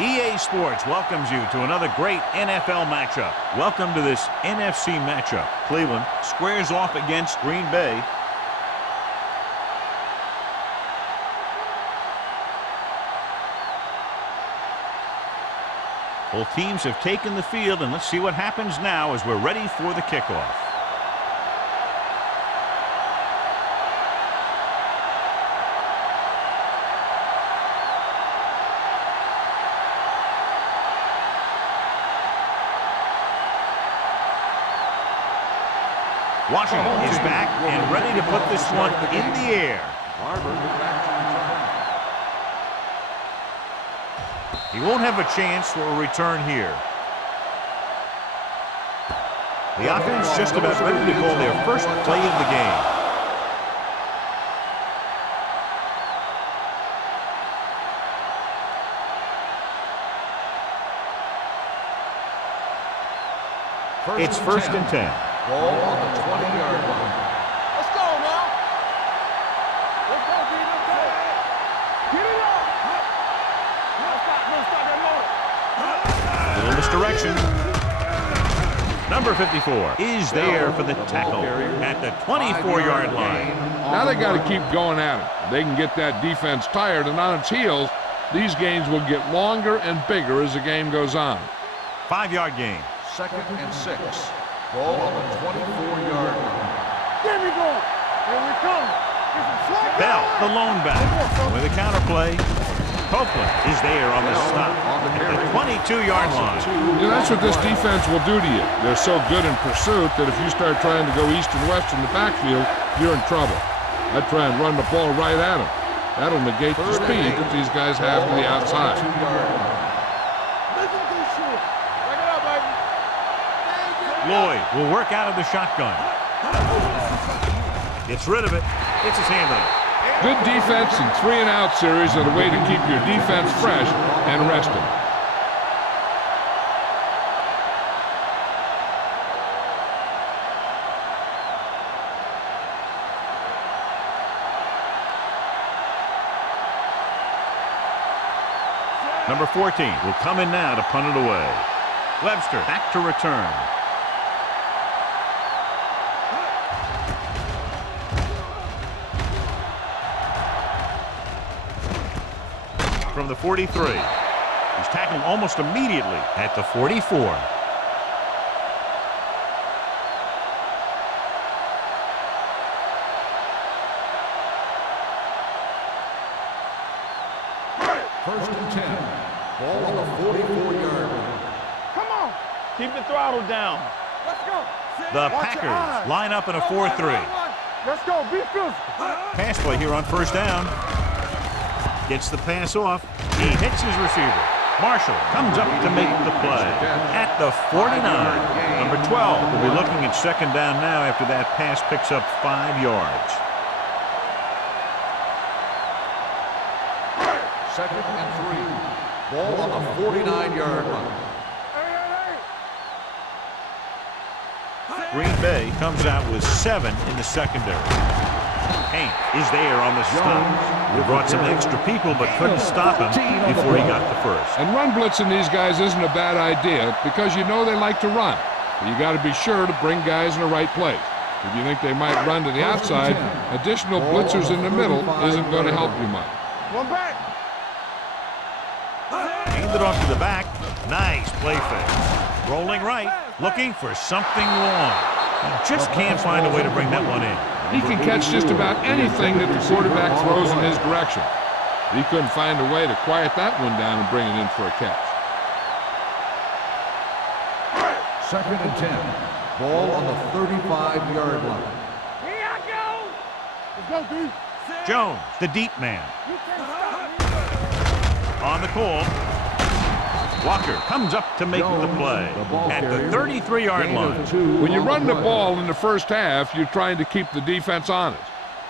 EA Sports welcomes you to another great NFL matchup. Welcome to this NFC matchup. Cleveland squares off against Green Bay. Both teams have taken the field, and let's see what happens now as we're ready for the kickoff. Washington is back and ready to put this one in the air. He won't have a chance for a return here. The offense just about ready to call their first play of the game. It's first and 10. Ball on the 20-yard line. Let's go now. Let's go, D. Let's go. Get it up. No stop that motor. Little misdirection. Number 54 is there for the tackle at the 24-yard line. Now they got to keep going at it. They can get that defense tired and on its heels. These games will get longer and bigger as the game goes on. 5-yard gain. Second and 6. Ball on the 24-yard line. There we go. Here we come. Bell, the lone back, with a counter play. Copeland is there on the stop at the 22-yard line. Yeah, that's what this defense will do to you. They're so good in pursuit that if you start trying to go east and west in the backfield, you're in trouble. I'd try and run the ball right at them. That'll negate the speed that these guys have to the outside. Lloyd will work out of the shotgun. Gets rid of it. Gets his hand on it. Good defense and 3-and-out series are the way to keep your defense fresh and rested. Number 14 will come in now to punt it away. Webster back to return. From the 43. He's tackled almost immediately at the 44. First and 10. Ball on the 44-yard line. Come on. Keep the throttle down. Let's go. The Packers line up in a 4-3. Let's go. Be physical. Pass play here on first down. Gets the pass off. He hits his receiver. Marshall comes up to make the play at the 49. Number 12 will be looking at second down now after that pass picks up 5 yards. Second and 3. Ball on the 49-yard line. Green Bay comes out with 7 in the secondary. Payne is there on the stop. They brought some extra people but couldn't stop him before he got the first. And run blitzing these guys isn't a bad idea because you know they like to run. But you got to be sure to bring guys in the right place. If you think they might run to the outside, additional blitzers in the middle isn't going to help you much. One back. Handed off to the back. Nice play fake. Rolling right, looking for something long. He just can't find a way to bring that one in. He can catch just about anything that the quarterback throws in his direction. He couldn't find a way to quiet that one down and bring it in for a catch. Second and 10. Ball on the 35-yard line. Here I go. Let's go, D. Jones, the deep man. You can't stop me. On the call. Walker comes up to make the play at the 33-yard line. When you run the ball in the first half, you're trying to keep the defense honest.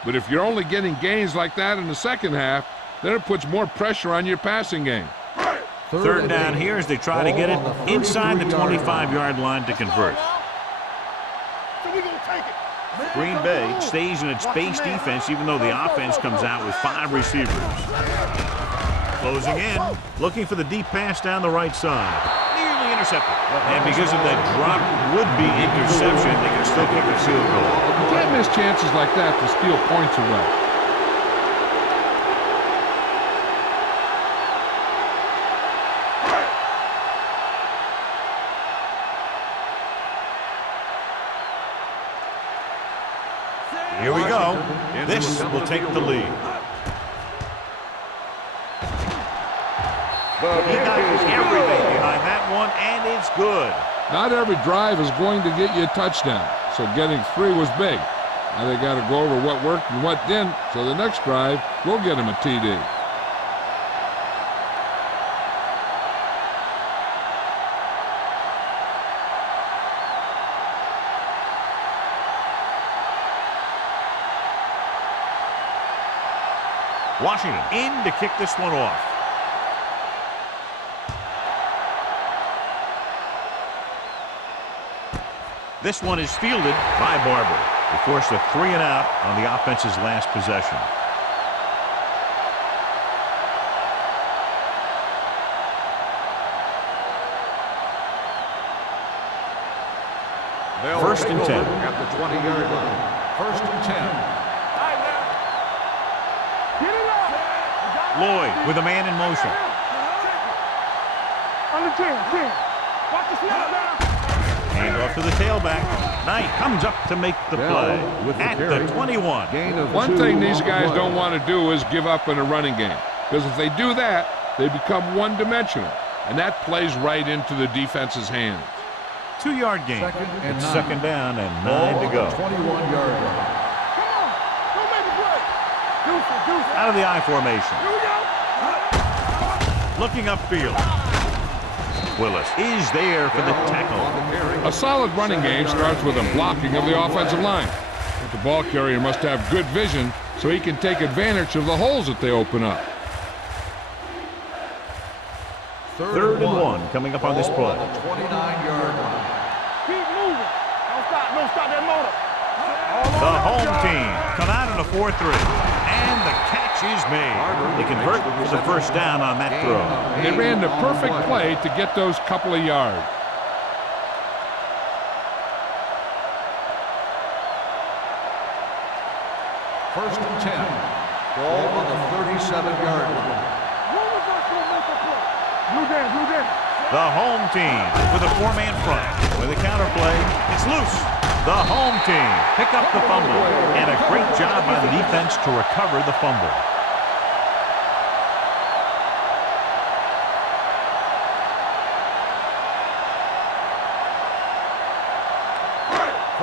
But if you're only getting gains like that in the second half, then it puts more pressure on your passing game. Third down here as they try to get it inside the 25-yard line to convert. Green Bay stays in its base defense even though the offense comes out with 5 receivers. Closing in, looking for the deep pass down the right side. Nearly intercepted. And because of that drop would-be interception, they can still kick a field goal. You can't miss chances like that to steal points away. Here we go. This will take the lead. He got everything behind that one, and it's good. Not every drive is going to get you a touchdown, so getting 3 was big. Now they got to go over what worked and what didn't, so the next drive will get him a TD. Washington in to kick this one off. This one is fielded by Barber. They forced a 3-and-out on the offense's last possession. First and 10. At the 20-yard line. First and 10. Lloyd with a man in motion. On the 10. Watch the snap now. Hand off to the tailback. Knight comes up to make the play at the 21. One thing these guys don't want to do is give up in a running game, because if they do that, they become one-dimensional, and that plays right into the defense's hands. 2-yard gain. It's second down and 9 to go. 21-yard line. Come on. Go make a play. Deuce it. Out of the I formation. Here we go. Looking upfield. Willis is there for the tackle. A solid running game starts with a blocking of the offensive line. But the ball carrier must have good vision so he can take advantage of the holes that they open up. Third and 1 coming up on this play. 29-yard line. Keep moving. Don't stop that motor. The home team come out in a 4-3. And the catch is made. They convert for the first down on that throw. They ran the perfect play to get those couple of yards. First and 10. Ball on the 37-yard line. Who was that going to make the play? Blue down. The home team with a 4-man front. With a counterplay, it's loose. The home team pick up the fumble. And a great job by the defense to recover the fumble.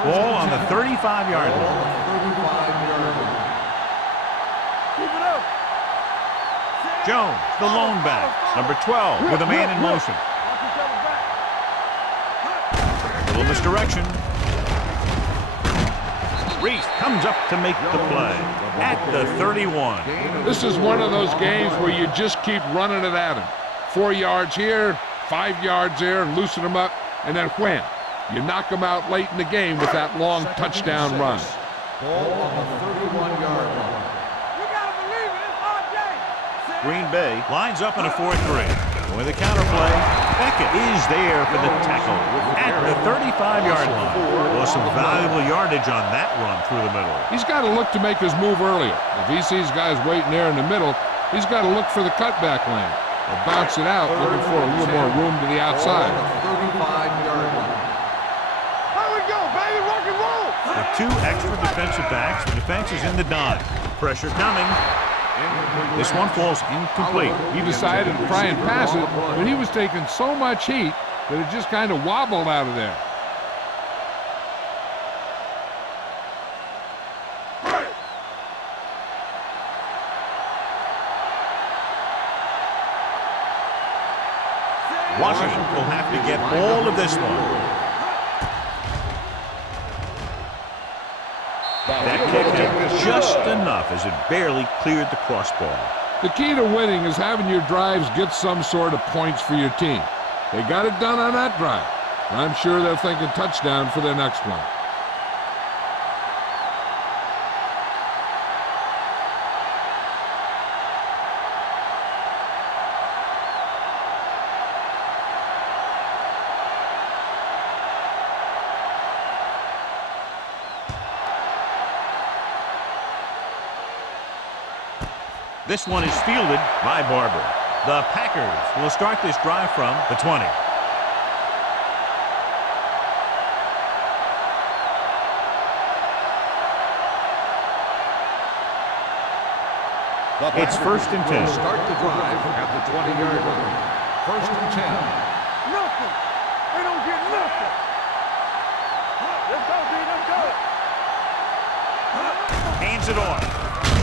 Ball on the 35-yard line. Keep it up. Jones, the lone back. Number 12 with a man in motion. Watch each other back. Little misdirection. Reese comes up to make the play at the 31. This is one of those games where you just keep running it at him. 4 yards here, 5 yards there, and loosen them up, and then wham. You knock them out late in the game with that long touchdown run. Ball on the 31-yard line. You got to believe it. It's our day. Green Bay lines up in a 4-3. With a counterplay, Beckett is there for the tackle at the 35-yard line. Well, some valuable yardage on that run through the middle. He's got to look to make his move earlier. If he sees guys waiting there in the middle, he's got to look for the cutback lane. Or bounce it out, looking for a little more room to the outside. Ball on the 35-yard line. Here we go, baby. Rock and roll. The 2 extra defensive backs. The defense is in the dime. Pressure coming. This one falls incomplete. He decided to try and pass it, but he was taking so much heat that it just kind of wobbled out of there. Washington will have to get all of this one. That kick had just enough as it barely cleared the crossbar. The key to winning is having your drives get some sort of points for your team. They got it done on that drive. I'm sure they're thinking touchdown for their next one. This one is fielded by Barber. The Packers will start this drive from the 20. It's 1st and 10. Start the drive at the 20-yard line. 1st and 10. Nothing. They don't get nothing. Let's go, B. Let's go. Hands it off.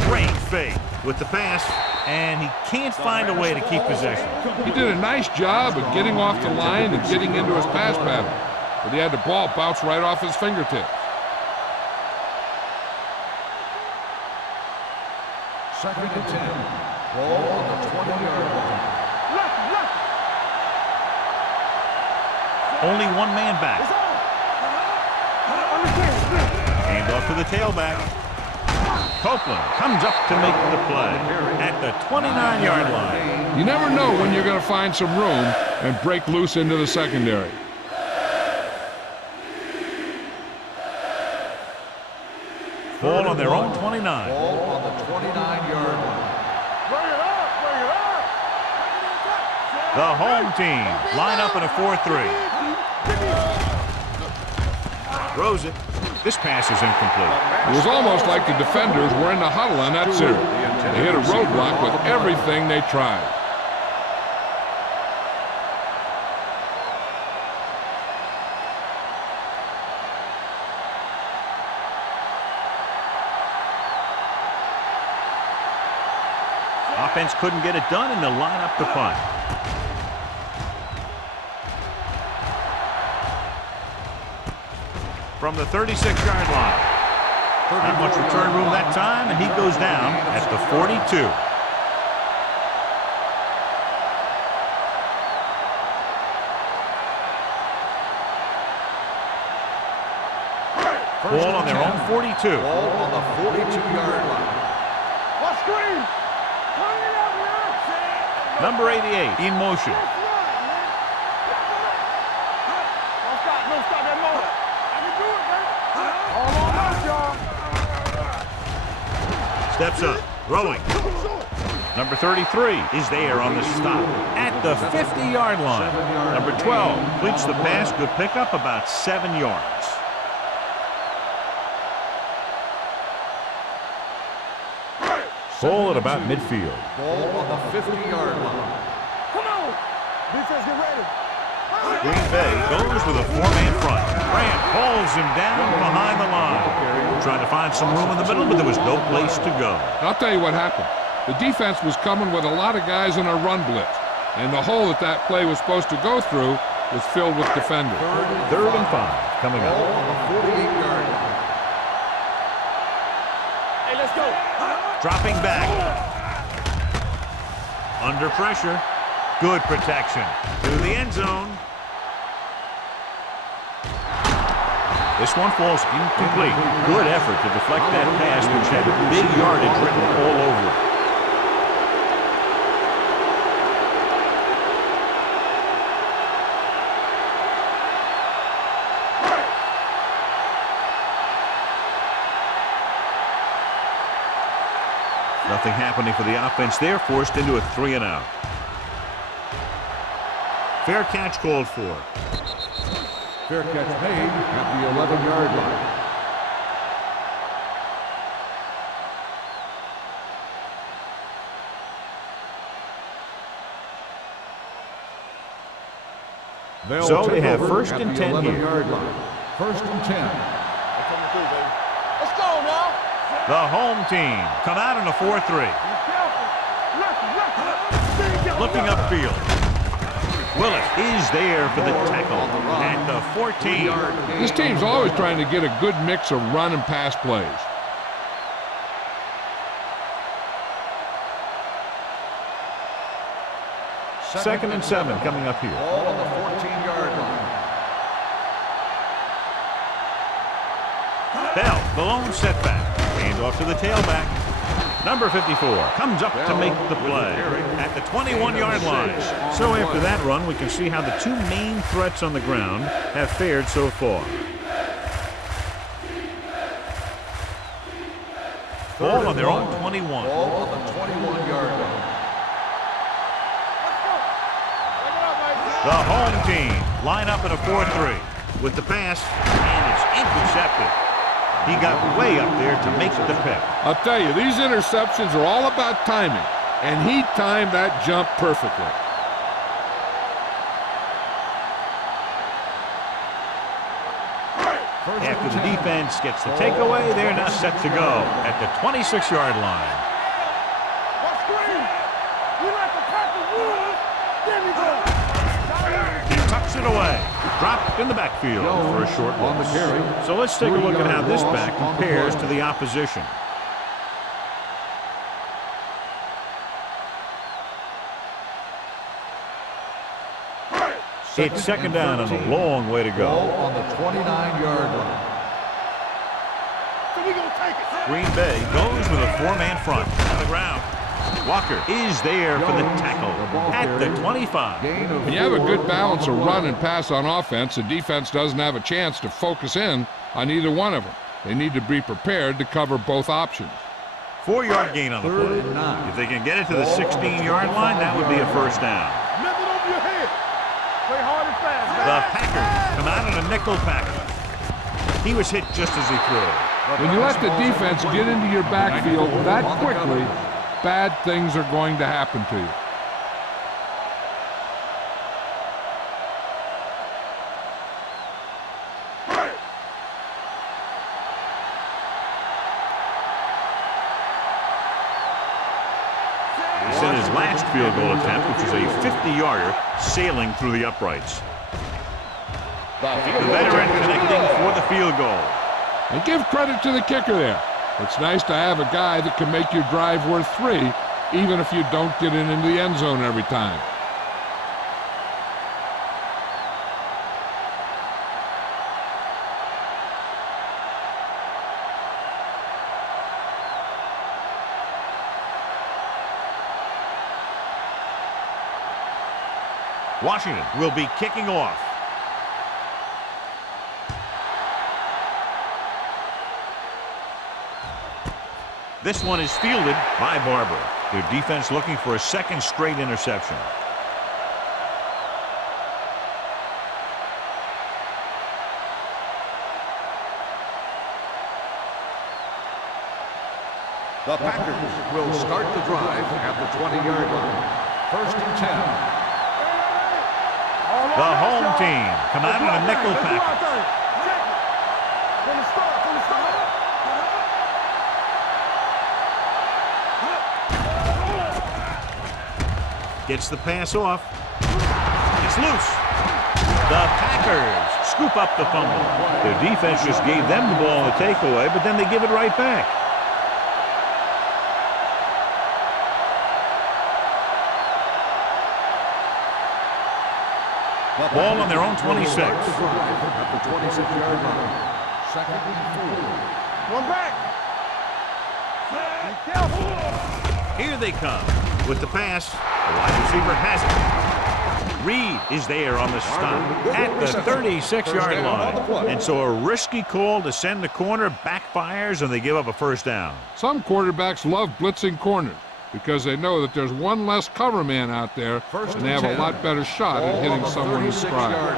Great fake with the pass, and he can't find a way to keep possession. He did a nice job of getting off the line and getting into his pass pattern, but he had the ball bounce right off his fingertips. 2nd and 10. Ball on the 20-yard line. Only one man back. Hand off to the tailback. Copeland comes up to make the play at the 29-yard line. You never know when you're going to find some room and break loose into the secondary. Ball on their own 29. Ball on the 29-yard line. Bring it up. Bring it up. The home team line up in a 4-3. Throws it. This pass is incomplete. It was almost like the defenders were in the huddle on that series. They hit a roadblock with everything they tried. Offense couldn't get it done, and they'll line up the punt. From the 36-yard line. Not much return room that time, and he goes down at the 42. Ball on their own 42. Ball on the 42-yard line. What screen? Turn it up now. Number 88 in motion. Don't stop that motor. I can do it, man. All on us, y'all. Steps up, throwing. Number 33 is there on the stop at the 50-yard line. Number 12 completes the pass. Good pickup, about 7 yards. Ball at about midfield. Ball on the 50-yard line. Come on. Defense, get ready. Green Bay goes with a 4-man front. Grant pulls him down behind the line. Trying to find some room in the middle, but there was no place to go. I'll tell you what happened. The defense was coming with a lot of guys in a run blitz, and the hole that play was supposed to go through was filled with defenders. 3rd and 5 coming Ball up. on the 48-yard line. Hey, let's go. Dropping back. Under pressure. Good protection. To the end zone. This one falls incomplete. Good effort to deflect that pass, which had big yardage written all over it. Nothing happening for the offense there, forced into a 3-and-out. Fair catch called for. Fair catch made at the 11-yard line. So they take have over 1st at and the 10 here. 11-yard line. 1st and 10. They're coming through, baby. Let's go now. The home team come out in a 4-3. Be careful. Look. Looking upfield. Willis is there for the tackle at the 14. This team's always trying to get a good mix of run and pass plays. Second and 7 coming up here. Ball on the 14-yard line. Bell, the lone setback. Hand off to the tailback. Number 54 comes up to make the play at the 21-yard line. So after that run, we can see how the two main threats on the ground have fared so far. Ball on their own 21. Ball on the 21-yard The home team line up in a 4-3 with the pass, and it's intercepted. He got way up there to make the pick. I'll tell you, these interceptions are all about timing, and he timed that jump perfectly. After the defense gets the takeaway, they're now set to go at the 26-yard line. He tucks it away. Dropped in the backfield for a short on the loss. carry. So let's take a look at how this 3-yard back loss on the compares play. to the opposition. It's second down and a long way to go. Ball on the 29-yard line. Green Bay goes with a 4-man front on the ground. Walker is there for the tackle at the 25. When you have a good balance of run and pass on offense, the defense doesn't have a chance to focus in on either one of them. They need to be prepared to cover both options. 4-yard gain on the play. If they can get it to the 16-yard line, that would be a first down. The Packers come out in a nickel package. He was hit just as he threw. When you let the defense get into your backfield that quickly, bad things are going to happen to you. He sent his last field goal attempt, which was a 50-yarder, sailing through the uprights. The veteran connecting for the field goal. And give credit to the kicker there. It's nice to have a guy that can make your drive worth 3, even if you don't get it into the end zone every time. Washington will be kicking off. This one is fielded by Barber. Their defense looking for a second straight interception. The Packers will start the drive at the 20-yard line. First and 10. The home team come out in a nickel package. Gets the pass off. It's loose. The Packers scoop up the fumble. Their defense just gave them the ball in the takeaway, but then they give it right back. Ball on their own 26. At the 26-yard line. Second and 4. One back. Be careful. Here they come with the pass. The wide receiver has it. Reed is there on the stop at the 36-yard line. And so a risky call to send the corner backfires, and they give up a first down. Some quarterbacks love blitzing corners because they know that there's one less cover man out there, and they have a lot better shot at hitting someone in stride.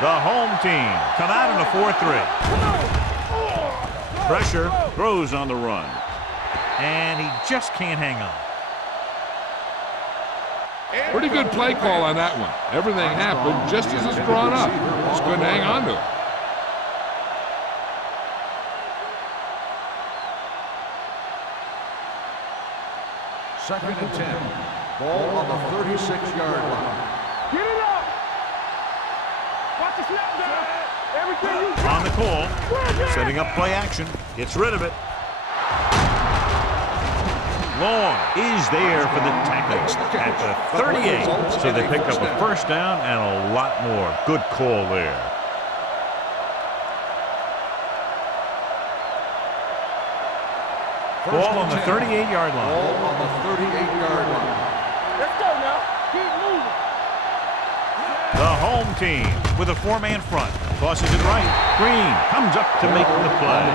The home team come out in a 4-3. Pressure, throws on the run. And he just can't hang on. Pretty good play call on that one. Everything happened just as it's drawn up. Just couldn't hang on to it. Second and 10. Ball on the 36-yard line. Get it up. Watch the snap down. Everything you got. On the call, setting up play action, gets rid of it. Long is there for the tackle at the 38. So they pick up a first down and a lot more. Good call there. Ball on the 38-yard line. Ball on the 38-yard line. Let's go now. Keep moving. The home team with a 4-man front. Tosses it right. Green comes up to make the play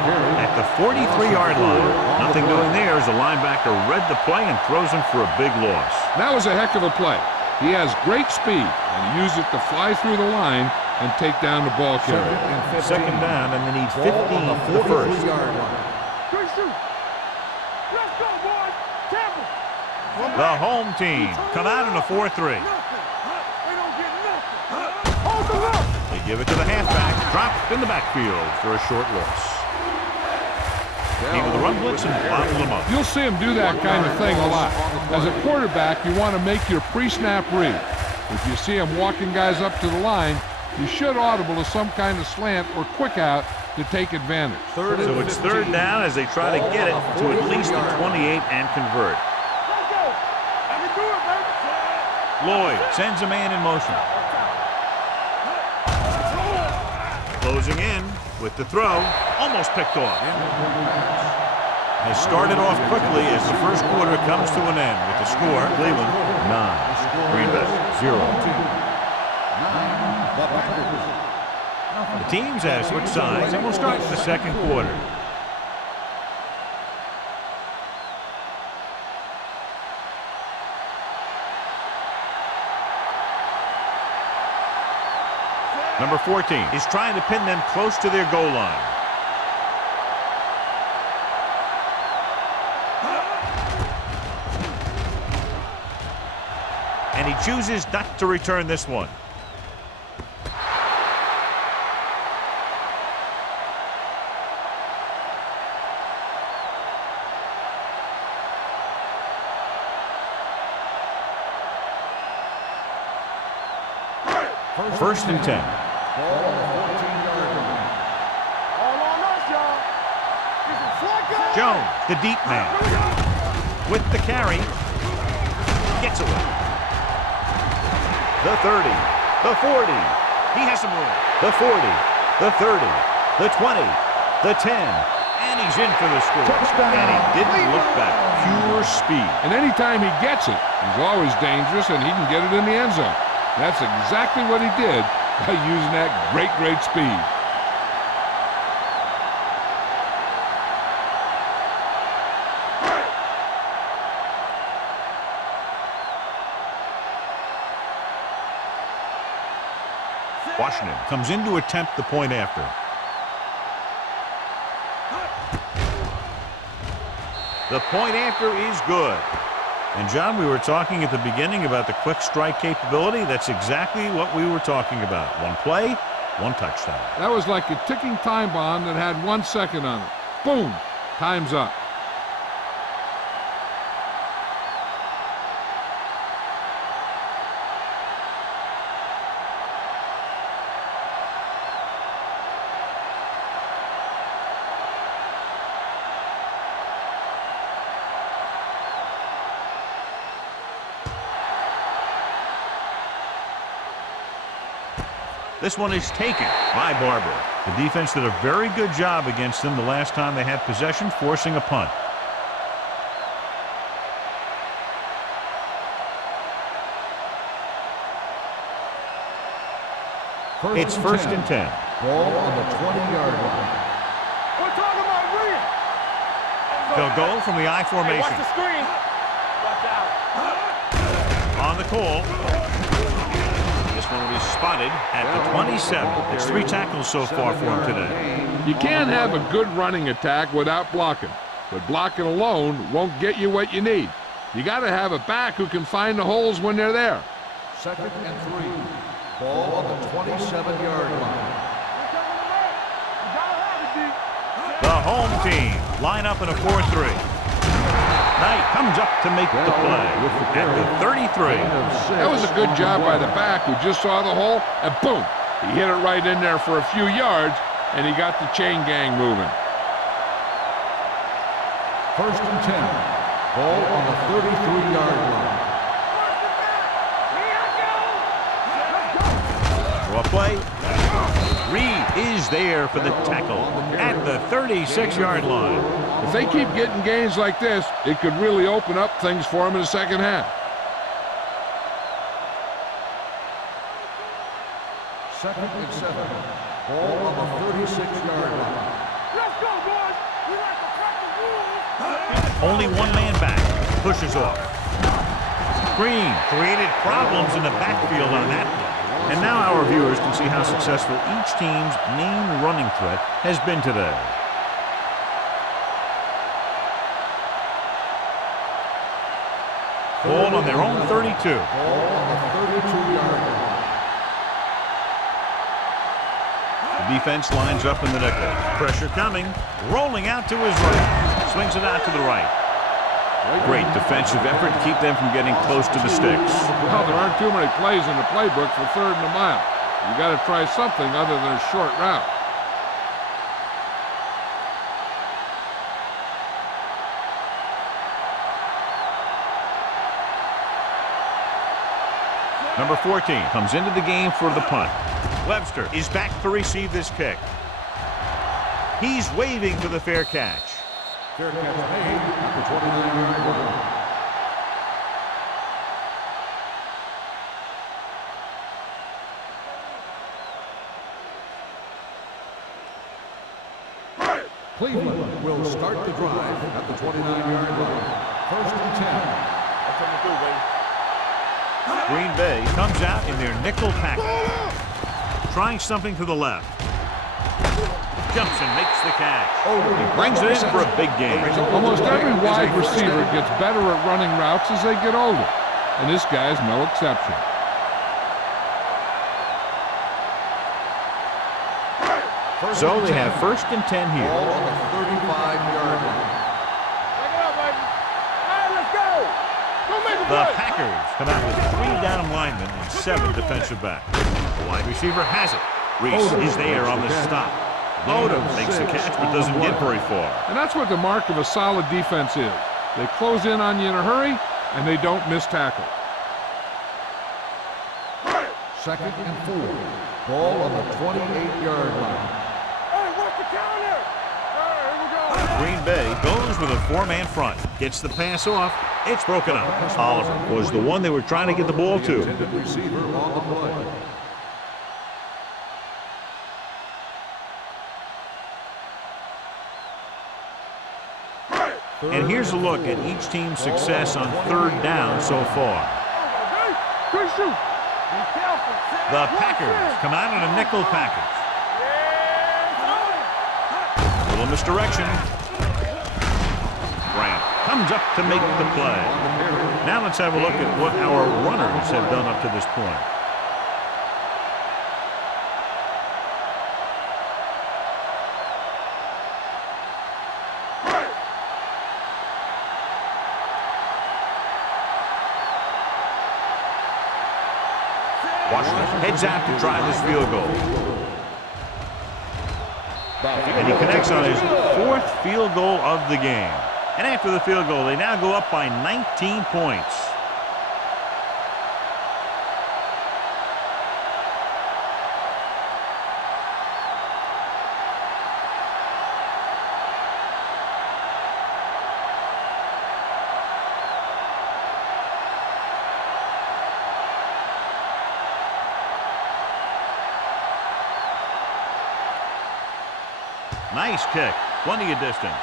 at the 43-yard line. Nothing doing there as the linebacker read the play and throws him for a big loss. That was a heck of a play. He has great speed, and he used it to fly through the line and take down the ball carrier. Second down, and they need 15 for the first. Good shoot. Let's go, boys. Tampa. The home team come out in a 4-3. They don't get nothing. Hold them up. They give it to the halfback, dropped in the backfield for a short loss. Able to run blitz and bottle them up. You'll see him do that kind of thing a lot. As a quarterback, you want to make your pre-snap read. If you see him walking guys up to the line, you should audible to some kind of slant or quick out to take advantage. So it's third down as they try to get it to at least the 28 and convert. Let's go. I can do it, baby. Lloyd sends a man in motion. Closing in with the throw, almost picked off. Has started off quickly as the first quarter comes to an end with the score, Cleveland 9, Green Bay 0. The teams have switched sides and will start the second quarter. Number 14 is trying to pin them close to their goal line. And he chooses not to return this one. First and 10. All on us, y'all. This is Flacco. Jones, the deep man, with the carry, gets away. The 30, the 40, he has some room. The 40, the 30, the 20, the 10, and he's in for the score. And he didn't look back. Pure speed. And anytime he gets it, he's always dangerous, and he can get it in the end zone. That's exactly what he did by using that great speed. Washington comes in to attempt the point after. The point after is good. And, John, we were talking at the beginning about the quick strike capability. That's exactly what we were talking about. One play, one touchdown. That was like a ticking time bomb that had 1 second on it. Boom, time's up. This one is taken by Barber. The defense did a very good job against them the last time they had possession, forcing a punt. It's first and 10. Ball on the 20-yard line. We're talking about real. They'll go from the I formation. Watch the screen. Watch out. On the call. This one will be spotted at the 27. It's 3 tackles so far for him today. You can't have a good running attack without blocking, but blocking alone won't get you what you need. You got to have a back who can find the holes when they're there. Second and 3. Ball on the 27-yard line. The home team line up in a 4-3. Knight comes up to make the play at the 33. That was a good job by the back who just saw the hole, and boom, he hit it right in there for a few yards, and he got the chain gang moving. First and 10. Ball on the 33-yard line. Draw play. Reed is there for the tackle at the 36-yard line. If they keep getting gains like this, it could really open up things for them in the second half. Second and 7. Ball on the 36-yard line. Let's go, boys. We like to crack the rules. Only one man back. Pushes off. Green created problems in the backfield on that play. And now our viewers can see how successful each team's main running threat has been today. Ball on their own 32. Ball on the 32-yard line. The defense lines up in the nickel. Pressure coming. Rolling out to his right. Swings it out to the right. Great defensive effort to keep them from getting close to the sticks. Well, there aren't too many plays in the playbook for 3rd and a mile. You got to try something other than a short route. Number 14 comes into the game for the punt. Webster is back to receive this kick. He's waving for the fair catch. Fair catch made at the 29-yard line. Cleveland will start the drive at the 29-yard line. 1st and 10. That's what we do, baby. Green Bay comes out in their nickel package. Trying something to the left. Jumps and makes the catch. He brings it in for a big game. Almost every wide receiver gets better at running routes as they get older, and this guy's no exception. So they have 1st and 10 here. Ball on the 35-yard line. Check it out, baby. All right, let's go. Go make a The play. Packers come out with 3 down linemen and 7 defensive backs. The wide receiver has it. Reese is there on the stop. Odom makes the catch but doesn't get very far. And that's what the mark of a solid defense is. They close in on you in a hurry, and they don't miss tackle. 2nd and 4. Ball on the 28-yard line. Hey, what's the counter? All right, here we go. Green Bay goes with a 4-man front. Gets the pass off. It's broken up. Oliver was the one they were trying to get the ball to. Intended receiver on the play. And here's a look at each team's success on 3rd down so far. Good shoot. Be careful. The Packers come out in a nickel package. A little misdirection. Grant comes up to make the play. Now let's have a look at what our runners have done up to this point. Washington heads out to try this field goal. And he connects on his 4th field goal of the game. And after the field goal, they now go up by 19 points. Nice kick. Plenty of distance.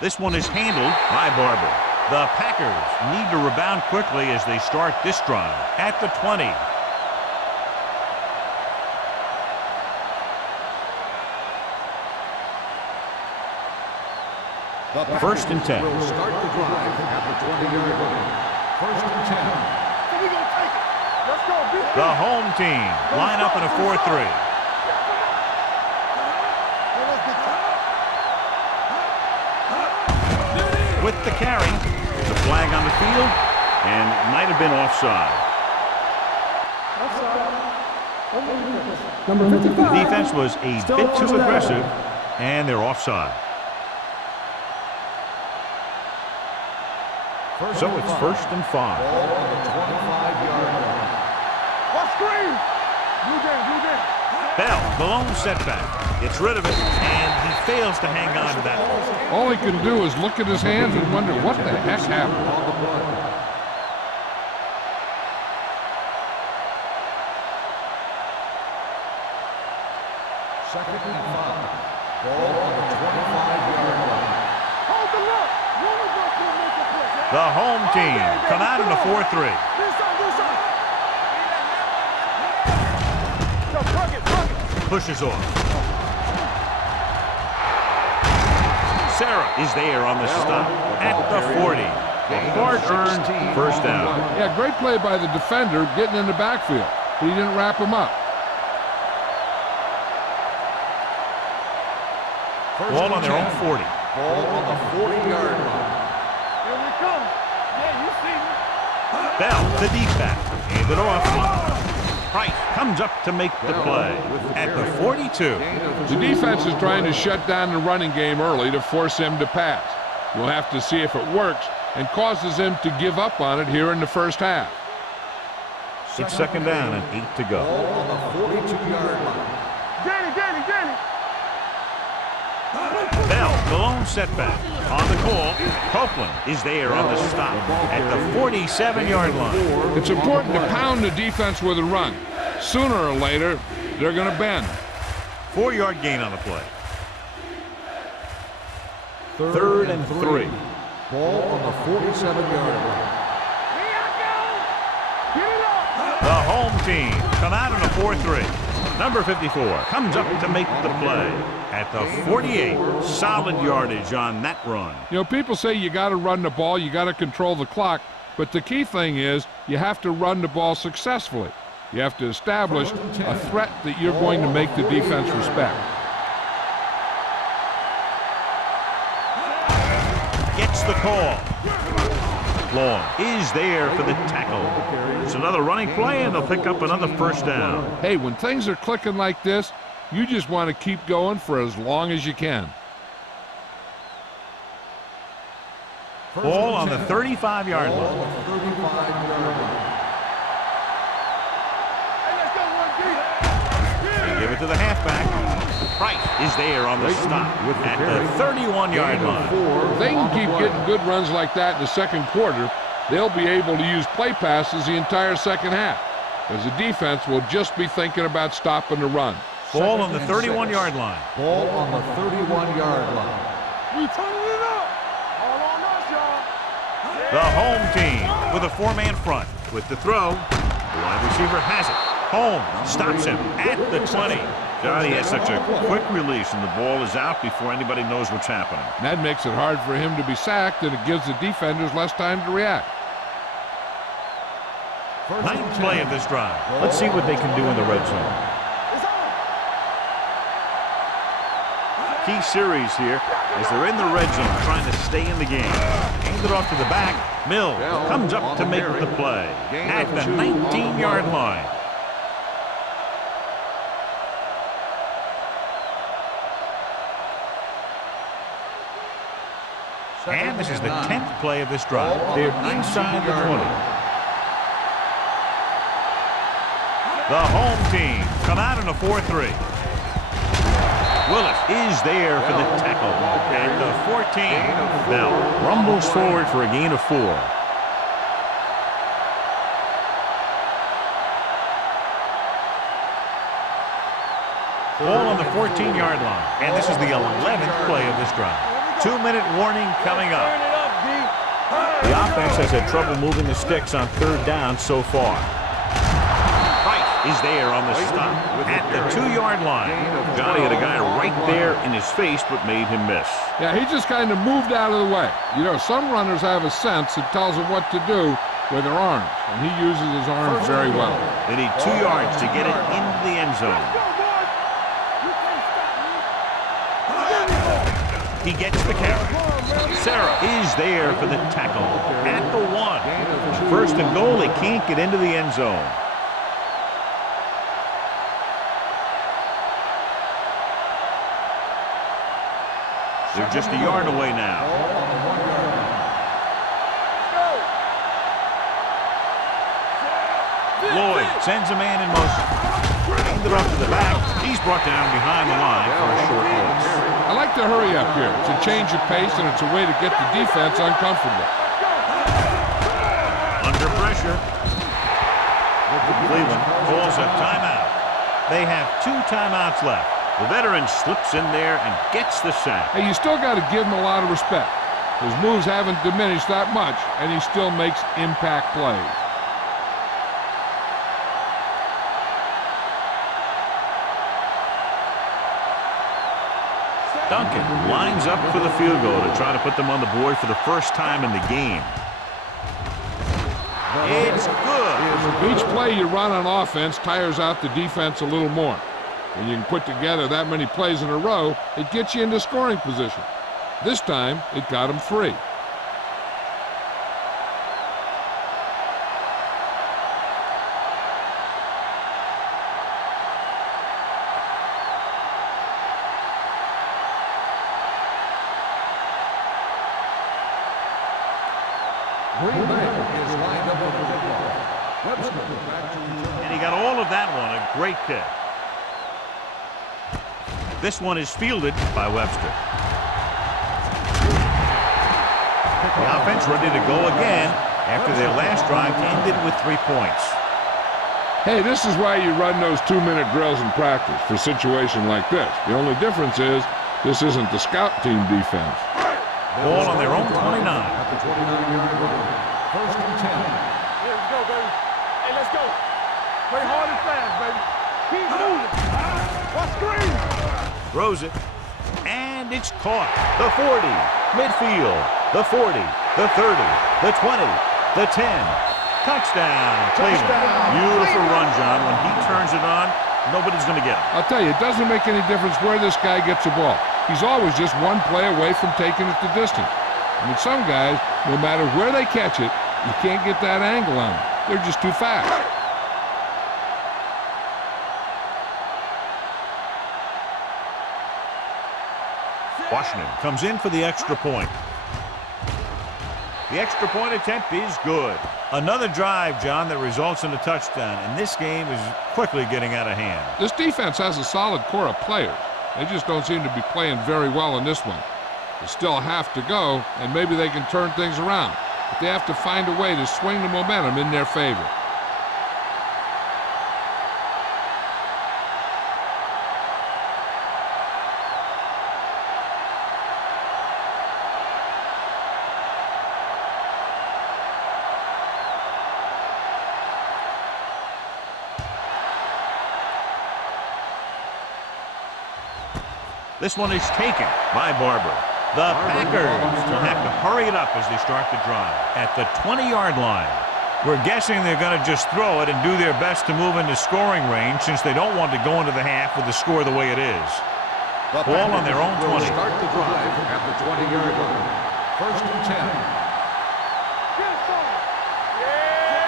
This one is handled by Barber. The Packers need to rebound quickly as they start this drive at the 20. The 1st and 10. will start the drive at the 20-yard line. 1st and 10. So we gonna take it. Let's go. The home team line up in a 4-3. With the carry, there's a flag on the field, and it might have been offside. Number 55. The defense was a bit too aggressive, and they're offside. So it's 1st and 5. Ball on the 25-yard line. What screen? Blue game. Bell, the lone setback, gets rid of it, and he fails to hang on to that ball. All he can do is look at his hands and wonder what the heck happened. On the play. home team come out in a 4-3. Pushes off. Sarah is there on the stop at the 40. A hard-earned first down. Yeah, great play by the defender getting in the backfield. He didn't wrap him up. Ball on their own 40. Ball on the 40-yard line. Here we come. Yeah, you see me. Bell, the deep back. Hand it off. Price comes up to make the play at the 42. The defense is trying to shut down the running game early to force him to pass. We'll have to see if it works and causes him to give up on it here in the first half. It's second down and 8 to go. Ball on the 42-yard line. Danny. Bell, the lone setback. On the call, Copeland is there on the stop at the 47-yard line. It's important to pound the defense with a run. Sooner or later, they're going to bend. 4-yard gain on the play. Third and 3. Ball on the 47-yard line. The home team come out in a 4-3. Number 54 comes up to make the play at the 48. Solid yardage on that run. You know, people say you got to run the ball, you got to control the clock, but the key thing is you have to run the ball successfully. You have to establish a threat that you're going to make the defense respect. Gets the call. Long is there for the tackle. It's another running play, and they'll pick up another first down. Hey, when things are clicking like this, you just want to keep going for as long as you can. Ball on the 35-yard line. They give it to the halfback. Price is there on the stop at the 31-yard line. If they can keep getting good runs like that in the second quarter, they'll be able to use play passes the entire second half, as the defense will just be thinking about stopping the run. Ball on the 31-yard line. Ball on the 31-yard line. We turning it up. All on us, y'all. The home team with a 4-man front. With the throw, the wide receiver has it. Holmes stops him at the 20. God, he has such a quick release, and the ball is out before anybody knows what's happening. That makes it hard for him to be sacked, and it gives the defenders less time to react. Ninth play of this drive. Let's see what they can do in the red zone. Key series here as they're in the red zone trying to stay in the game. Hand it off to the back. Mills comes up to make the play at the 19-yard line. And this is the 10th play of this drive. They're inside the 20. The home team come out in a 4-3. Willis is there for the tackle at the 14. Bell rumbles forward for a gain of 4. Ball on the 14-yard line. And this is the 11th play of this drive. 2-minute warning coming up. The offense has had trouble moving the sticks on third down so far. Price is there on the stop at the 2-yard line. Johnny had a guy right there in his face but made him miss. Yeah, he just kind of moved out of the way. You know, some runners have a sense that tells them what to do with their arms, and he uses his arms very well. They need 2 yards to get it into the end zone. He gets the carry. Sarah is there for the tackle at the 1. First and goal, they can't get into the end zone. They're just a yard away now. Lloyd sends a man in motion. Hand it off to the back. He's brought down behind the line for a short loss. I like to hurry up here. It's a change of pace, and it's a way to get the defense uncomfortable. Under pressure. Cleveland calls a timeout. They have 2 timeouts left. The veteran slips in there and gets the sack. Hey, you still got to give him a lot of respect. His moves haven't diminished that much, and he still makes impact plays. Duncan lines up for the field goal to try to put them on the board for the first time in the game. It's good. Each play you run on offense tires out the defense a little more. When you can put together that many plays in a row, it gets you into scoring position. This time, it got him 3. Green Bay is lined up for the football. Webster back to return. And he got all of that one. A great kick. This one is fielded by Webster. The offense ready to go again after their last drive ended with 3 points. Hey, this is why you run those 2-minute drills in practice for a situation like this. The only difference is this isn't the scout team defense. Ball on their own 29. At the 29-yard line. First and 10. Here we go, baby. Hey, let's go. Play hard and fast, baby. Keep moving. Watch screen. Throws it. And it's caught. The 40. Midfield. The 40. The 30. The 20. The 10. Touchdown. Cleveland. Beautiful run, John. When he turns it on, nobody's going to get him. I'll tell you, it doesn't make any difference where this guy gets the ball. He's always just one play away from taking it the distance. I mean, some guys, no matter where they catch it, you can't get that angle on them. They're just too fast. Washington comes in for the extra point. The extra point attempt is good. Another drive, John, that results in a touchdown, and this game is quickly getting out of hand. This defense has a solid core of players. They just don't seem to be playing very well in this one. They still have to go, and maybe they can turn things around. But they have to find a way to swing the momentum in their favor. This one is taken by Barber. The Packers will have to hurry it up as they start the drive at the 20-yard line. We're guessing they're going to just throw it and do their best to move into scoring range since they don't want to go into the half with the score the way it is. Ball on their own 20. Start the drive at the 20-yard line. First and 10.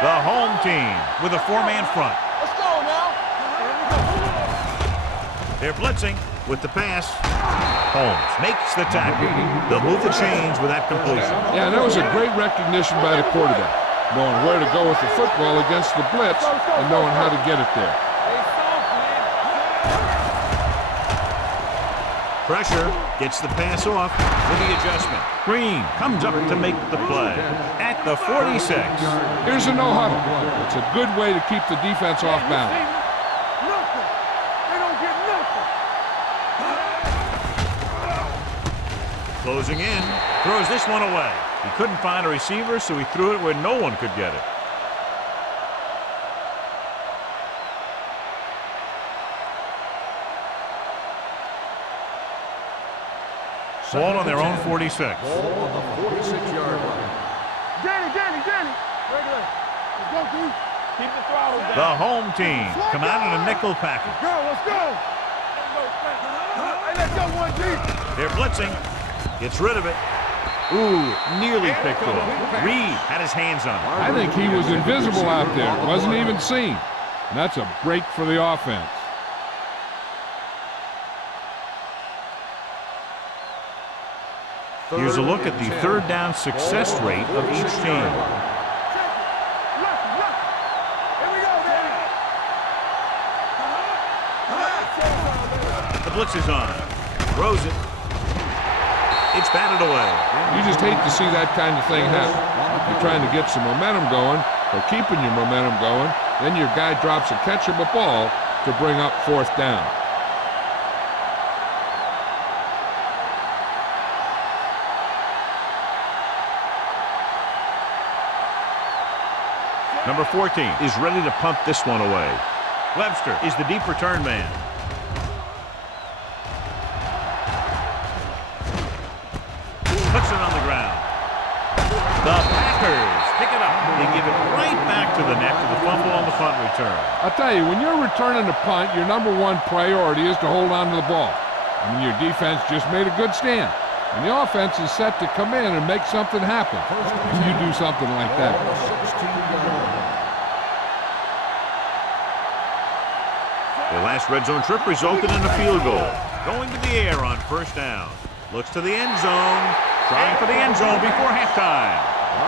The home team with a 4-man front. Let's go now. They're blitzing with the pass. Holmes makes the tackle. They'll move the chains with that completion. Yeah, that was a great recognition by the quarterback, knowing where to go with the football against the blitz and knowing how to get it there. Pressure gets the pass off with the adjustment. Green comes up to make the play at the 46. Here's a no huddle. It's a good way to keep the defense off balance. Closing in, throws this one away. He couldn't find a receiver, so he threw it where no one could get it. Ball on their own 46. Ball on the 46-yard line. Danny. Regular. Let's go, dude. Keep the throttle down. The home team come out in a nickel package. Let's go. Hey, let's go, 1G. They're blitzing. Gets rid of it. Ooh, nearly picked off. Reed had his hands on it. I think he was invisible out there. Wasn't even seen. And that's a break for the offense. Here's a look at the third down success rate of each team. The blitz is on. Throws it. It's batted away. You just hate to see that kind of thing happen. You're trying to get some momentum going, or keeping your momentum going, then your guy drops a catchable ball to bring up fourth down. Number 14 is ready to punt this one away. Webster is the deep return man. Puts it on the ground. The Packers pick it up. They give it right back to the net to the fumble on the punt return. I'll tell you, when you're returning a punt, your number one priority is to hold on to the ball. I mean, your defense just made a good stand. And the offense is set to come in and make something happen. And you do something like that. Their last red zone trip resulted in a field goal. Going to the air on first down. Looks to the end zone. Trying for the end zone before halftime.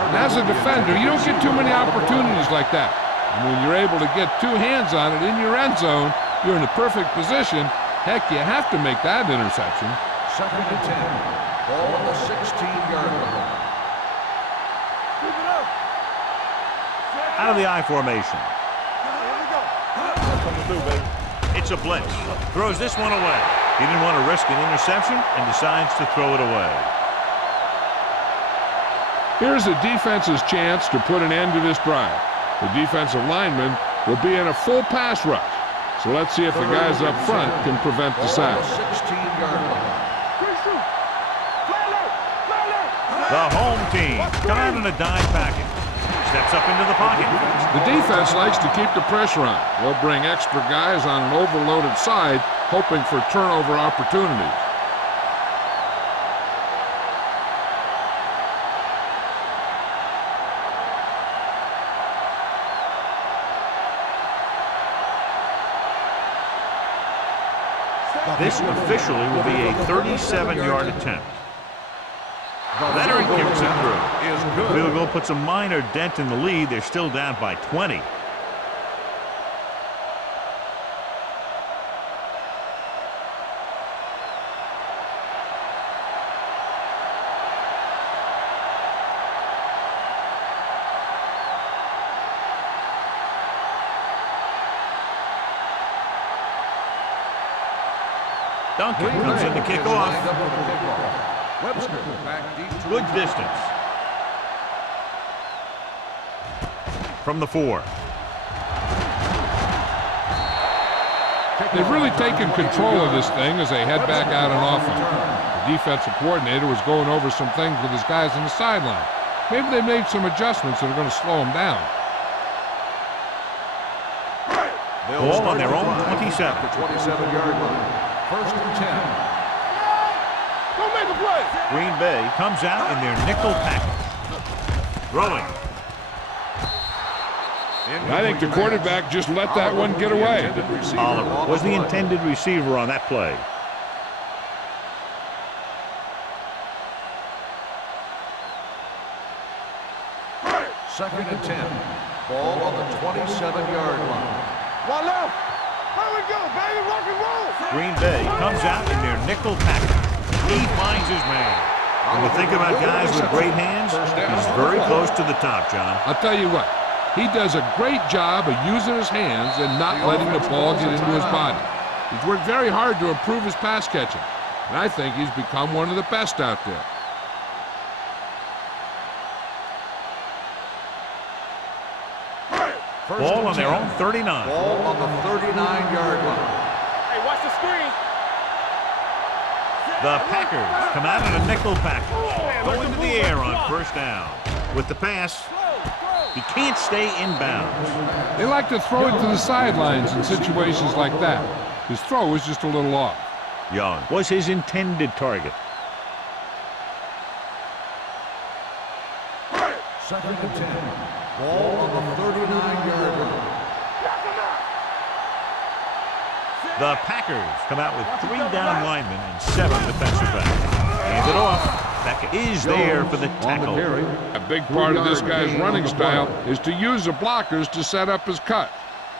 And as a defender, you don't get too many opportunities like that. And when you're able to get two hands on it in your end zone, you're in the perfect position. Heck, you have to make that interception. 2nd and 10. Ball on the 16-yard line. Out of the I formation. It's a blitz. Throws this one away. He didn't want to risk an interception and decides to throw it away. Here's the defense's chance to put an end to this drive. The defensive lineman will be in a full pass rush. So let's see if the guys up front can prevent the sack. 16-yard line. The home team come out in a dime package. Steps up into the pocket. The defense likes to keep the pressure on. They'll bring extra guys on an overloaded side, hoping for turnover opportunities. This officially will be a 37-yard attempt. Veteran kicks it through. The field goal puts a minor dent in the lead. They're still down by 20. Duncan comes in to kick off. Webster back deep to Good distance. From the 4. They've really taken control of this thing as they head back out on offense. The defensive coordinator was going over some things with his guys on the sideline. Maybe they made some adjustments that are going to slow them down. Ball on their own 27. the 27-yard line. 1st and 10. Don't make a play. Green Bay comes out in their nickel package. Throwing. I think the quarterback just let that one get away. Oliver was the intended receiver on that play. Second and 10. Ball on the 27-yard line. One left. Here we go, baby. Rock and roll. Green Bay comes out in their nickel package. He finds his man. When you think about guys with great hands, he's very close to the top, John. I'll tell you what, he does a great job of using his hands and not letting the ball get into his body. He's worked very hard to improve his pass catching, and I think he's become one of the best out there. Ball on their own 39. Ball on the 39-yard line. Hey, watch the screen. The Packers come out in a nickel package. Going to the air on first down. With the pass, he can't stay inbounds. They like to throw it to the sidelines in situations like that. His throw is just a little off. Young was his intended target. Second and 10. Ball on the 39-yard line. The Packers come out with 3 down linemen and 7 defensive backs. Hand it off. Beckett is there for the tackle. A big part of this guy's running style is to use the blockers to set up his cut,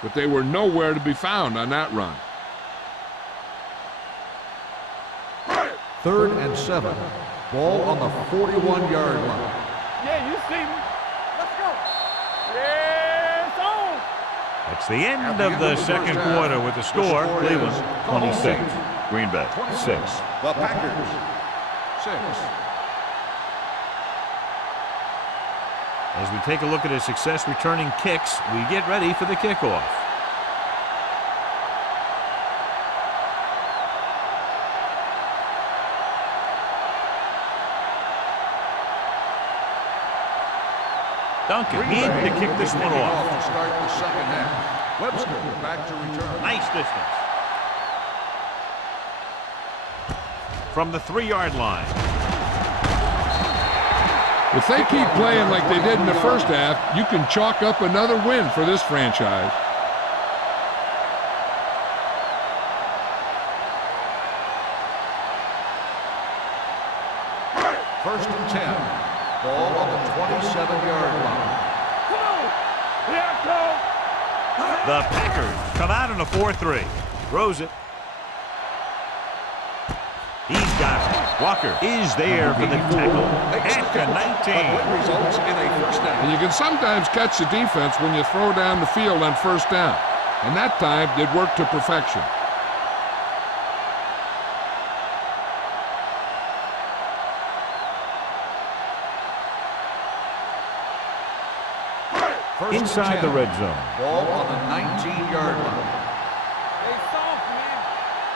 but they were nowhere to be found on that run. 3rd and 7. Ball on the 41-yard line. Yeah, you see me. Let's go. Yeah, it's on. That's the end of the second quarter with the score. Cleveland 26. Green Bay 6. The Packers 6. As we take a look at his success returning kicks, we get ready for the kickoff. Duncan in to kick this one off. To start the second half. Webster back to return. Nice distance. From the 3-yard line. If they keep playing like they did in the first half, you can chalk up another win for this franchise. First and 10. Ball on the 27-yard line. Come on! Here I come! The Packers come out in a 4-3. Throws it. He's got it. Walker is there for the tackle at the 19. Results in a first down. And you can sometimes catch the defense when you throw down the field on first down. And that time did work to perfection. Inside the red zone. Ball on the 19-yard line. They soft, man.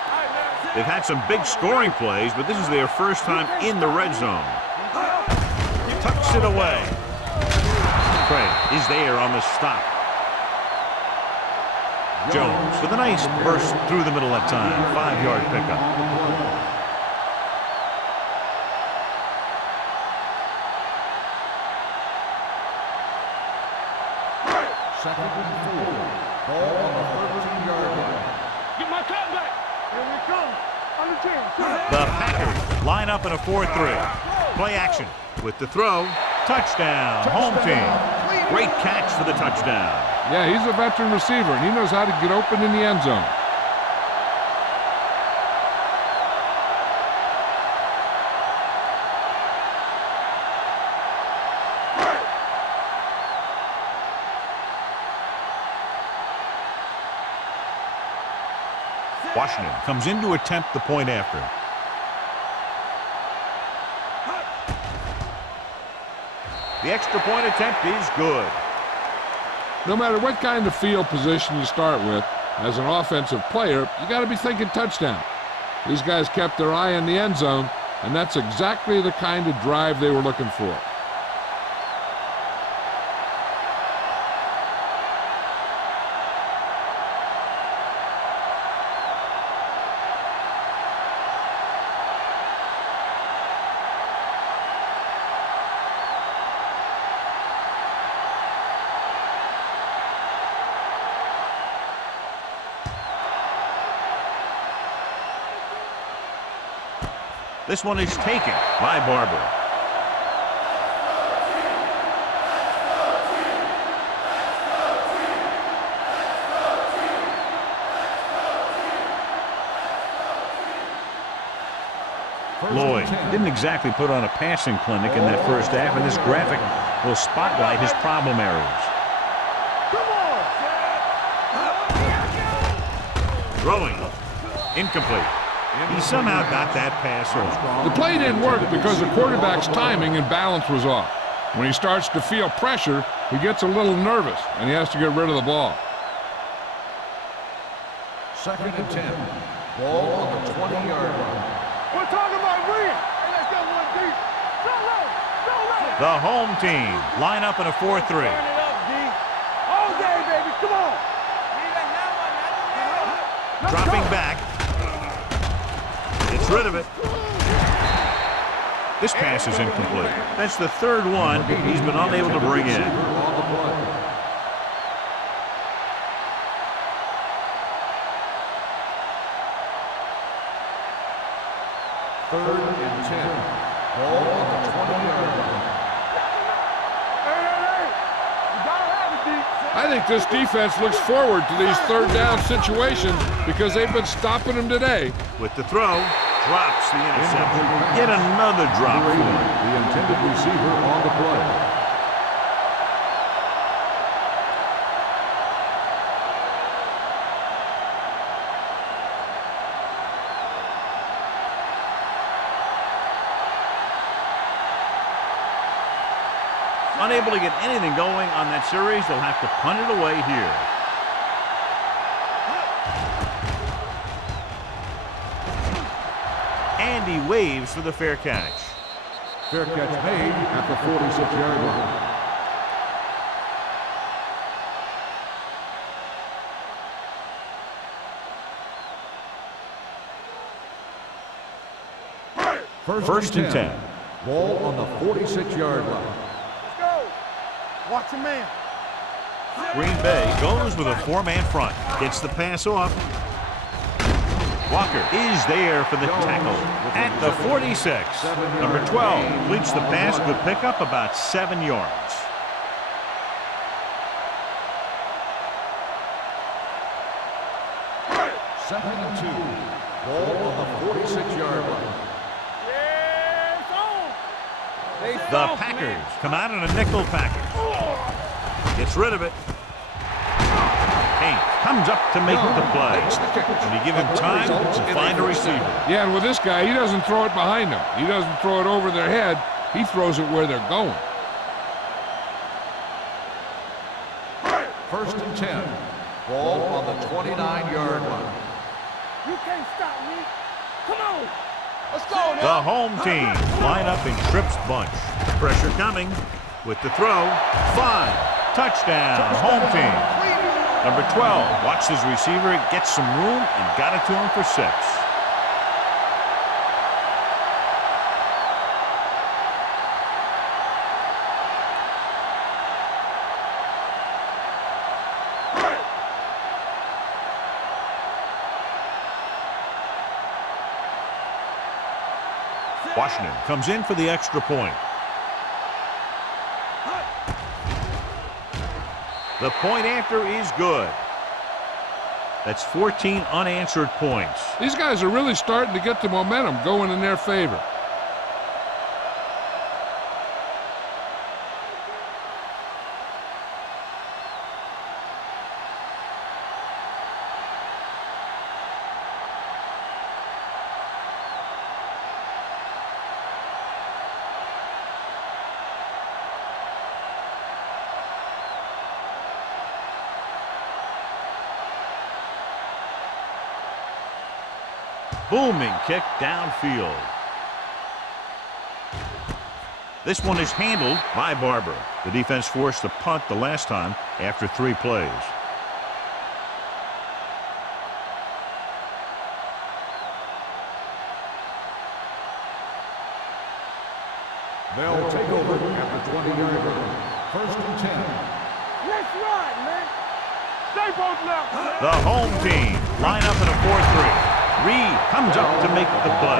All right, man. They've had some big scoring plays, but this is their first time in the red zone. Tucks it away. Craig is there on the stop. Jones with a nice burst through the middle that time. 5-yard pickup. Second and 4. Ball on the 13-yard line. Get my cut back. Here we come. On the 10. The Packers line up in a 4-3. Play action with the throw. Touchdown. Home team. Great catch for the touchdown. Yeah, he's a veteran receiver, and he knows how to get open in the end zone. Washington comes in to attempt the point after. The extra point attempt is good. No matter what kind of field position you start with, as an offensive player, you got to be thinking touchdown. These guys kept their eye on the end zone, and that's exactly the kind of drive they were looking for. This one is taken by Barber. Lloyd didn't exactly put on a passing clinic in that first half, and this graphic will spotlight his problem areas. Throwing. Incomplete. He somehow got that pass off. The play didn't work because the quarterback's timing and balance was off. When he starts to feel pressure, he gets a little nervous, and he has to get rid of the ball. Second and 10. Ball on the 20-yard line. We're talking about win. Hey, let's go one deep. Go low. Go low. The home team line up in a 4-3. Turn it up, D. All day, baby. Come on. Dropping back. Gets rid of it. This pass is incomplete. That's the third one he's been unable to bring in. Third and 10. Ball on the 20-yard line. Hey. You gotta have it, D. I think this defense looks forward to these third down situations because they've been stopping them today. With the throw, drops the interception. Yet another drop. The intended receiver on the play. Unable to get anything going on that series, they'll have to punt it away here. And he waves for the fair catch. Fair catch made at the 46-yard line. First and 10. Ball on the 46-yard line. Let's go. Watch your man. Green Bay goes with a four-man front. Gets the pass off. Walker is there for the tackle at the 46. Number 12 completes the pass. Good pickup, about 7 yards. Second and 2. Ball on the 46-yard line. The Packers come out in a nickel package. Gets rid of it. Kane comes up to make the play. And you give him time to find a receiver. Yeah, and with this guy, he doesn't throw it behind them. He doesn't throw it over their head. He throws it where they're going. First and 10. Ball on the 29-yard line. You can't stop me. Come on. Let's go now. The home team line up in Tripp's bunch. Pressure coming with the throw. 5. Touchdown, home team. Number 12 watched his receiver, get some room, and got it to him for 6. Washington comes in for the extra point. The point after is good. That's 14 unanswered points. These guys are really starting to get the momentum going in their favor. Booming kick downfield. This one is handled by Barber. The defense forced the punt the last time after 3 plays. They'll take over at the 20-yard line. First and 10. Let's ride, man. Stay both left. The home team line up in a 4-3. Reed comes up to make the play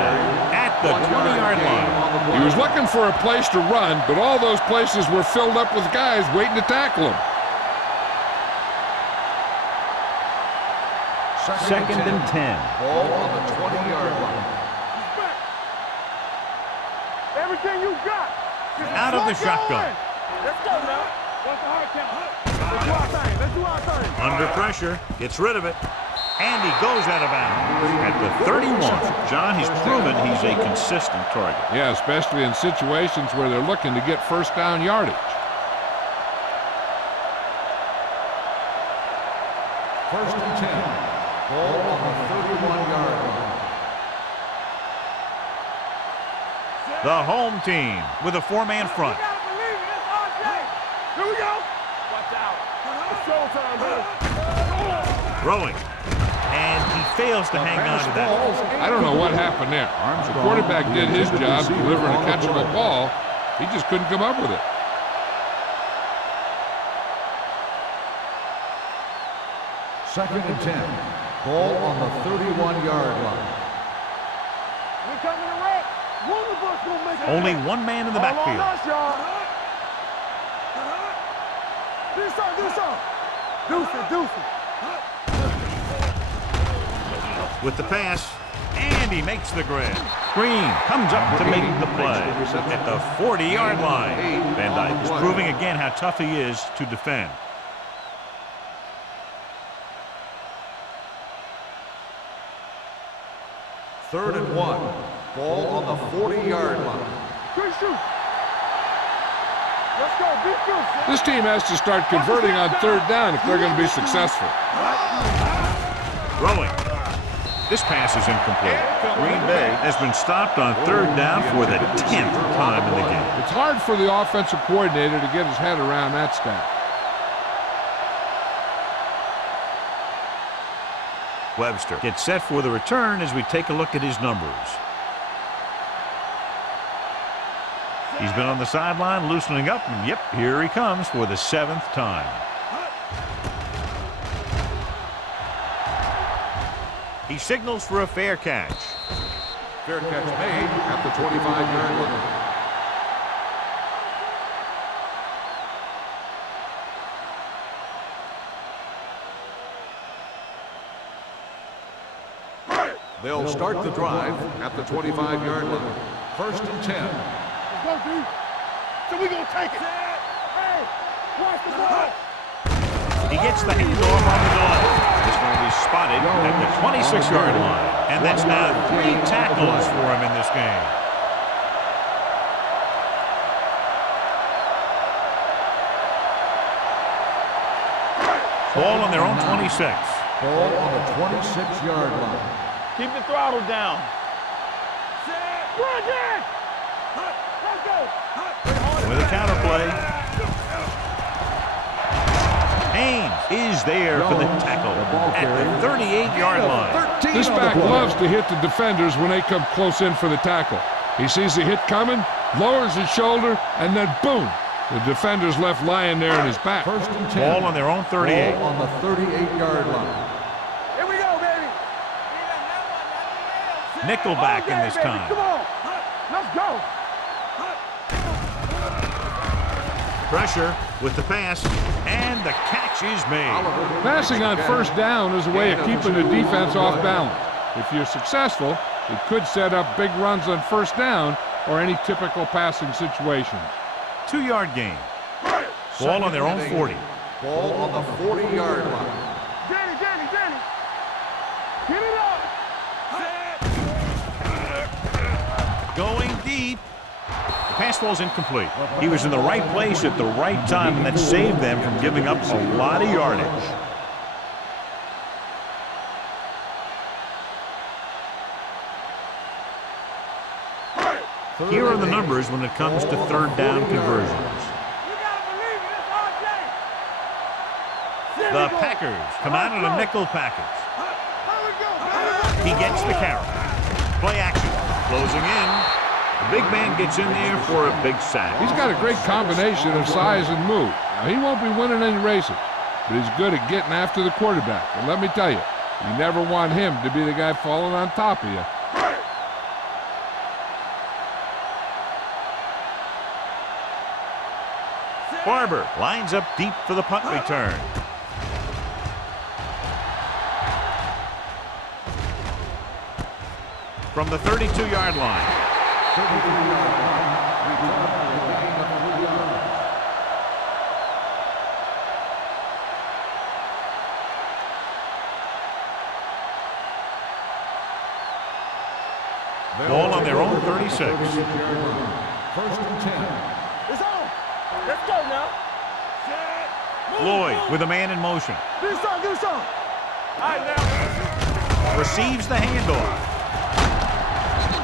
at the 20-yard line. He was looking for a place to run, but all those places were filled up with guys waiting to tackle him. Second and 10. Ball on the 20-yard line. Everything you got. Out of the shotgun. Let's go now. What's the hard count? Let's do our thing. Let's do our thing. Under pressure, gets rid of it, and he goes out of bounds at the 31. John, he's proven he's a consistent target. Yeah, especially in situations where they're looking to get first down yardage. First and 10. Ball on the 31-yard line. The home team with a 4-man front. You gotta believe it. It's our day. Here we go. Watch out. It's showtime, man. Throwing. And he fails to hang on to that. I don't know what happened there. The quarterback did his job delivering a catchable ball. He just couldn't come up with it. Second and 10. Ball on the 31-yard line. We're coming to wreck. One of us gonna make it. Only one man in the All on backfield. us, y'all. Do something. Deuce it. With the pass, and he makes the grab. Green comes up to make the play at the 40-yard line. Van Dyke is proving again how tough he is to defend. Third and 1. Ball on the 40-yard line. Good shoot. Let's go. Be good. This team has to start converting on third down if they're going to be successful. Throwing. This pass is incomplete. Green Bay has been stopped on third down for the 10th time in the game. It's hard for the offensive coordinator to get his head around that stat. Webster gets set for the return as we take a look at his numbers. He's been on the sideline loosening up, and yep, here he comes for the 7th time. He signals for a fair catch. Fair catch made at the 25-yard line. They'll start the drive at the 25-yard line. 1st and 10. Let's go, dude. So we gonna take it. Hey, watch the ball. He gets the handoff on the delay. This one will be spotted at the 26-yard line. And that's now 3 tackles for him in this game. Ball on their own 26. Ball on the 26-yard line. Keep the throttle down. Run, Jack. Let's go. With a counter play. Haynes is there for the tackle at the 38-yard line. This back loves to hit the defenders when they come close in for the tackle. He sees the hit coming, lowers his shoulder, and then boom, the defender's left lying there in his back. 1st and 10. Ball on their own 38. Ball on the 38-yard line. Here we go, baby. Nickelback in this time. Come on. Let's go. Pressure with the pass, and the catch is made. Passing on first down is a way of keeping the defense off balance. If you're successful, it could set up big runs on first down or any typical passing situation. 2-yard gain. Ball on their own 40. Ball on the 40-yard line. Danny. Get it up. Going deep. The pass ball's incomplete. He was in the right place at the right time, and that saved them from giving up a lot of yardage. Here are the numbers when it comes to third down conversions. The Packers come out of the nickel package. He gets the carry. Play action. Closing in. The big man gets in there for a big sack. He's got a great combination of size and move. Now, he won't be winning any races, but he's good at getting after the quarterback. And let me tell you, you never want him to be the guy falling on top of you. Barber lines up deep for the punt return. From the 32-yard line. Ball on their own 36. 1st and 10. It's on. Let's go now. Lloyd with a man in motion. Do this on. All right, now. Receives the handoff.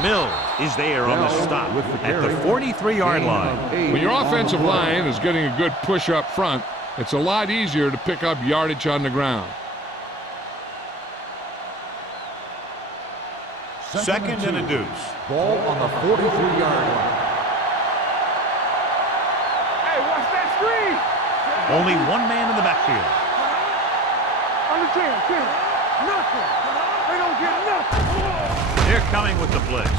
Mills is there on the stop at the 43-yard line. When your offensive line is getting a good push up front, it's a lot easier to pick up yardage on the ground. 2nd and a deuce. Ball on the 43-yard line. Hey, watch that screen. Only one man in the backfield. On the 10. Nothing. They don't get nothing. They're coming with the blitz.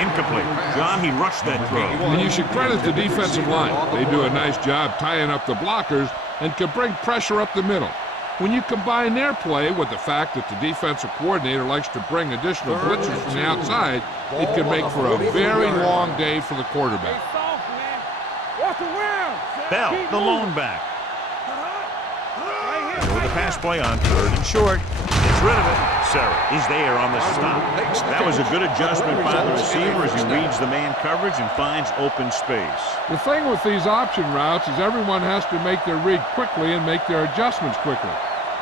Incomplete. John, he rushed that throw. And you should credit the defensive line. They do a nice job tying up the blockers and can bring pressure up the middle. When you combine their play with the fact that the defensive coordinator likes to bring additional blitzers from the outside, it can make for a very long day for the quarterback. Soft, man. Watch the rim. Bell, the lone back. With the pass play on 3rd and short. It's rid of it. Sarah is there on the stop. That was a good adjustment by the receiver as he reads the man coverage and finds open space. The thing with these option routes is everyone has to make their read quickly and make their adjustments quickly.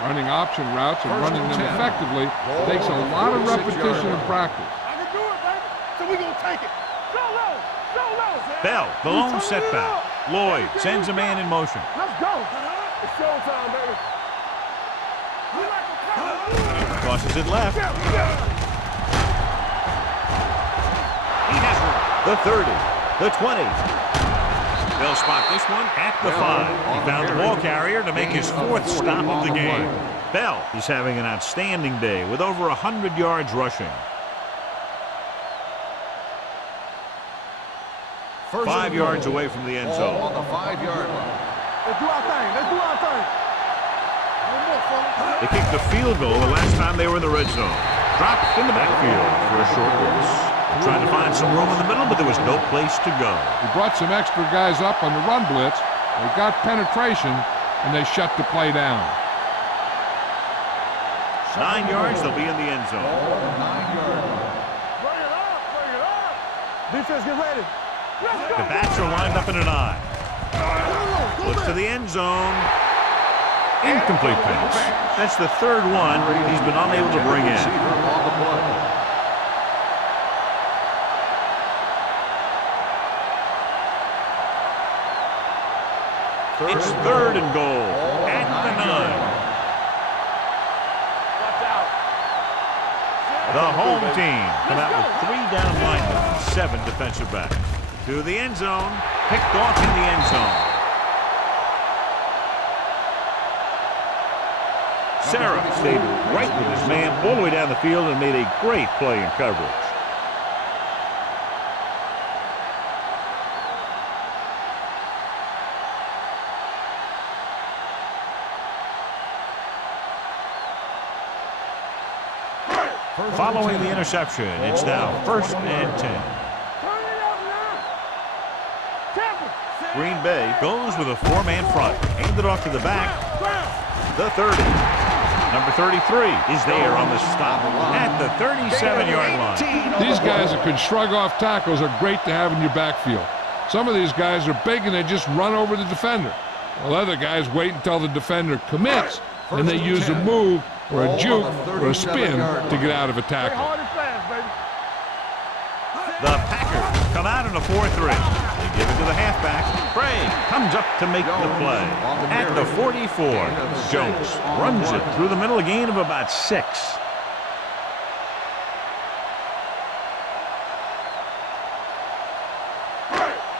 Running option routes and running them effectively takes a lot of repetition and practice. I can do it, baby. So we gonna take it. Go low. Go low. Bell, the lone setback. Lloyd sends a man in motion. Let's go. It's showtime, baby. Crosses it left. He has the 30, the 20. They'll spot this one at the 5. He found the ball carrier to make his 4th stop of the game. Bell is having an outstanding day with over 100 yards rushing. 5 yards away from the end zone. On the 5-yard line. Let's do our thing. Let's do our thing. They kicked the field goal the last time they were in the red zone. Dropped in the backfield for a short loss. Trying to find some room in the middle, but there was no place to go. He brought some extra guys up on the run blitz. They got penetration, and they shut the play down. 9 yards, they'll be in the end zone. 9-yard line. Bring it up. Bring it up. Defense, get ready. Let's go. The backs are lined up in an I. Looks to the end zone. Incomplete pass. That's the 3rd one he's been unable to bring in. Receiver on the play. It's 3rd and goal at the 9. Watch out. The home team come out with 3 down linemen and 7 defensive backs. To the end zone. Picked off in the end zone. Sarah stayed right with his man all the way down the field and made a great play in coverage. Following the interception, it's now 1st and 10. Turn it up now. Tap it. Green Bay goes with a 4-man front. Handed off to the back. The 30. Number 33 is there on the stop at the 37-yard line. These guys that can shrug off tackles are great to have in your backfield. Some of these guys are big and they just run over the defender. While other guys wait until the defender commits and they use a move or a juke or a spin to get out of a Play tackle. hard and fast, baby. The Packers come out in a 4-3. They give it to the halfback. Bray comes up to make the play. At the 44, Jones runs it through the middle, a gain of about 6.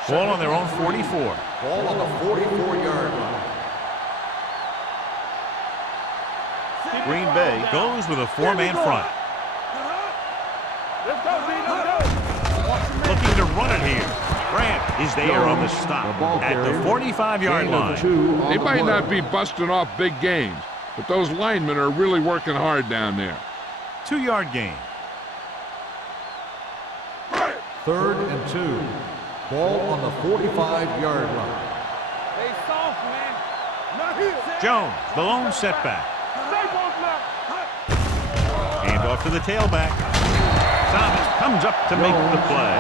Ball on their own 44. Ball on the 44-yard line. Green Bay goes with a 4-man front. Let's go, D. Let's go. Looking to run it here. Grant is there on the stop at the 45-yard line. They might not be busting off big gains, but those linemen are really working hard down there. 2-yard gain. 3rd and 2. Ball on the 45-yard line. Stay soft, man. Not here. Jones, the lone setback. Stay both left. Hand off to the tailback. Thomas comes up to make the play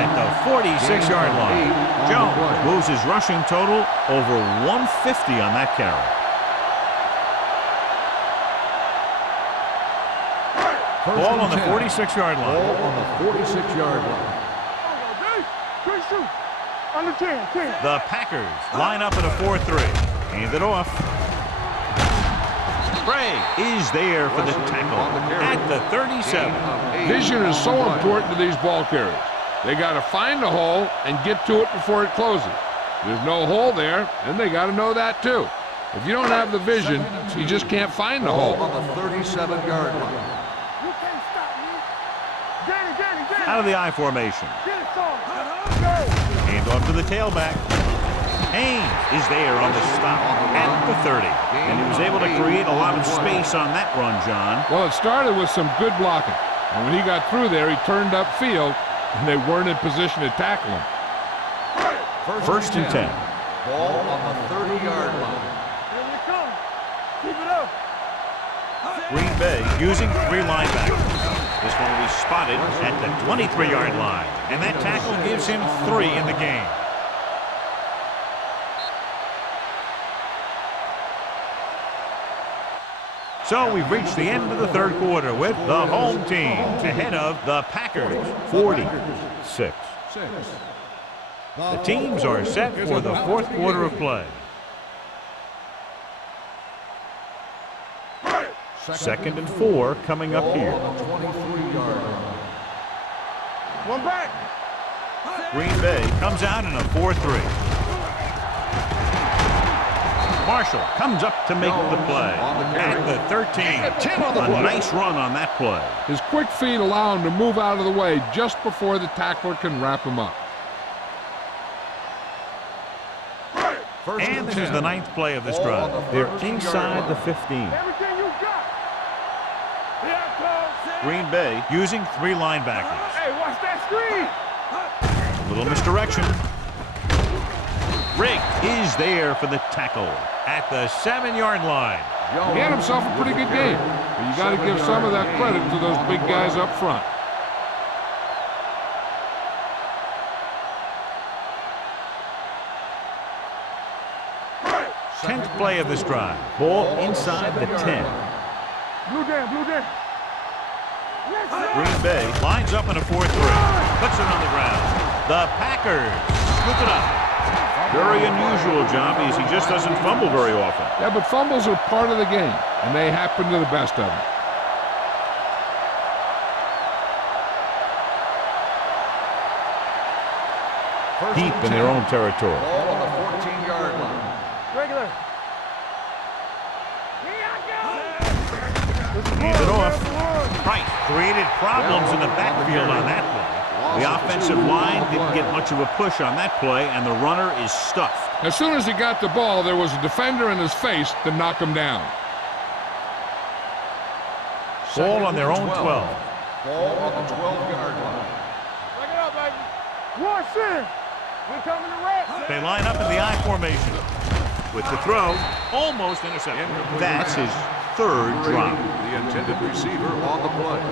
at the 46-yard line. Jones moves his rushing total over 150 on that carry. Ball on the 46-yard line. Ball on the 46-yard line. Good shoot. Under 10, 10. The Packers line up in a 4-3. Hand it off. Bray is there for the tackle at the 37. Vision is so important to these ball carriers. They got to find a hole and get to it before it closes. There's no hole there, and they got to know that too. If you don't have the vision, you just can't find the hole. Ball on the 37-yard line. You can't stop me. Get it. Out of the I formation. Get it, son. Go. Hand off to the tailback. Haynes is there on the stop at the 30. And he was able to create a lot of space on that run, John. Well, it started with some good blocking. And when he got through there, he turned upfield, and they weren't in position to tackle him. 1st and 10. Ball on the 30-yard line. Here we come. Keep it up. Green Bay using 3 linebackers. This one will be spotted at the 23-yard line. And that tackle gives him 3 in the game. So we've reached the end of the third quarter with the home team ahead of the Packers, 46. The teams are set for the fourth quarter of play. Second and 4 coming up here. One back. Green Bay comes out in a 4-3. Marshall comes up to make the play at the 13. A nice run on that play. His quick feet allow him to move out of the way just before the tackler can wrap him up. And this is the 9th play of this drive. They're inside the 15. Everything you got. Here it comes. Green Bay using 3 linebackers. Hey, watch that screen. A little misdirection. Rigg is there for the tackle at the 7-yard line. He had himself a pretty good game, but you got to give some of that credit to those big guys up front. Tenth play of this drive. Ball inside the 10. Blue down, blue down. Green Bay lines up in a 4-3. Puts it on the ground. The Packers scoop it up. Very unusual job as he just doesn't fumble very often. Yeah, but fumbles are part of the game, and they happen to the best of them. Deep in their own territory. Ball on the 14-yard line. Regular. Hands it off. Price created problems in the backfield on that play. The offensive line didn't get much of a push on that play, and the runner is stuffed. As soon as he got the ball, there was a defender in his face to knock him down. Ball on their own 12. Ball on the 12-yard line. Break it up, baby. Watch in. We coming to rest. They line up in the I formation. With the throw, almost intercepted. That's his 3rd drop. The intended receiver on the play.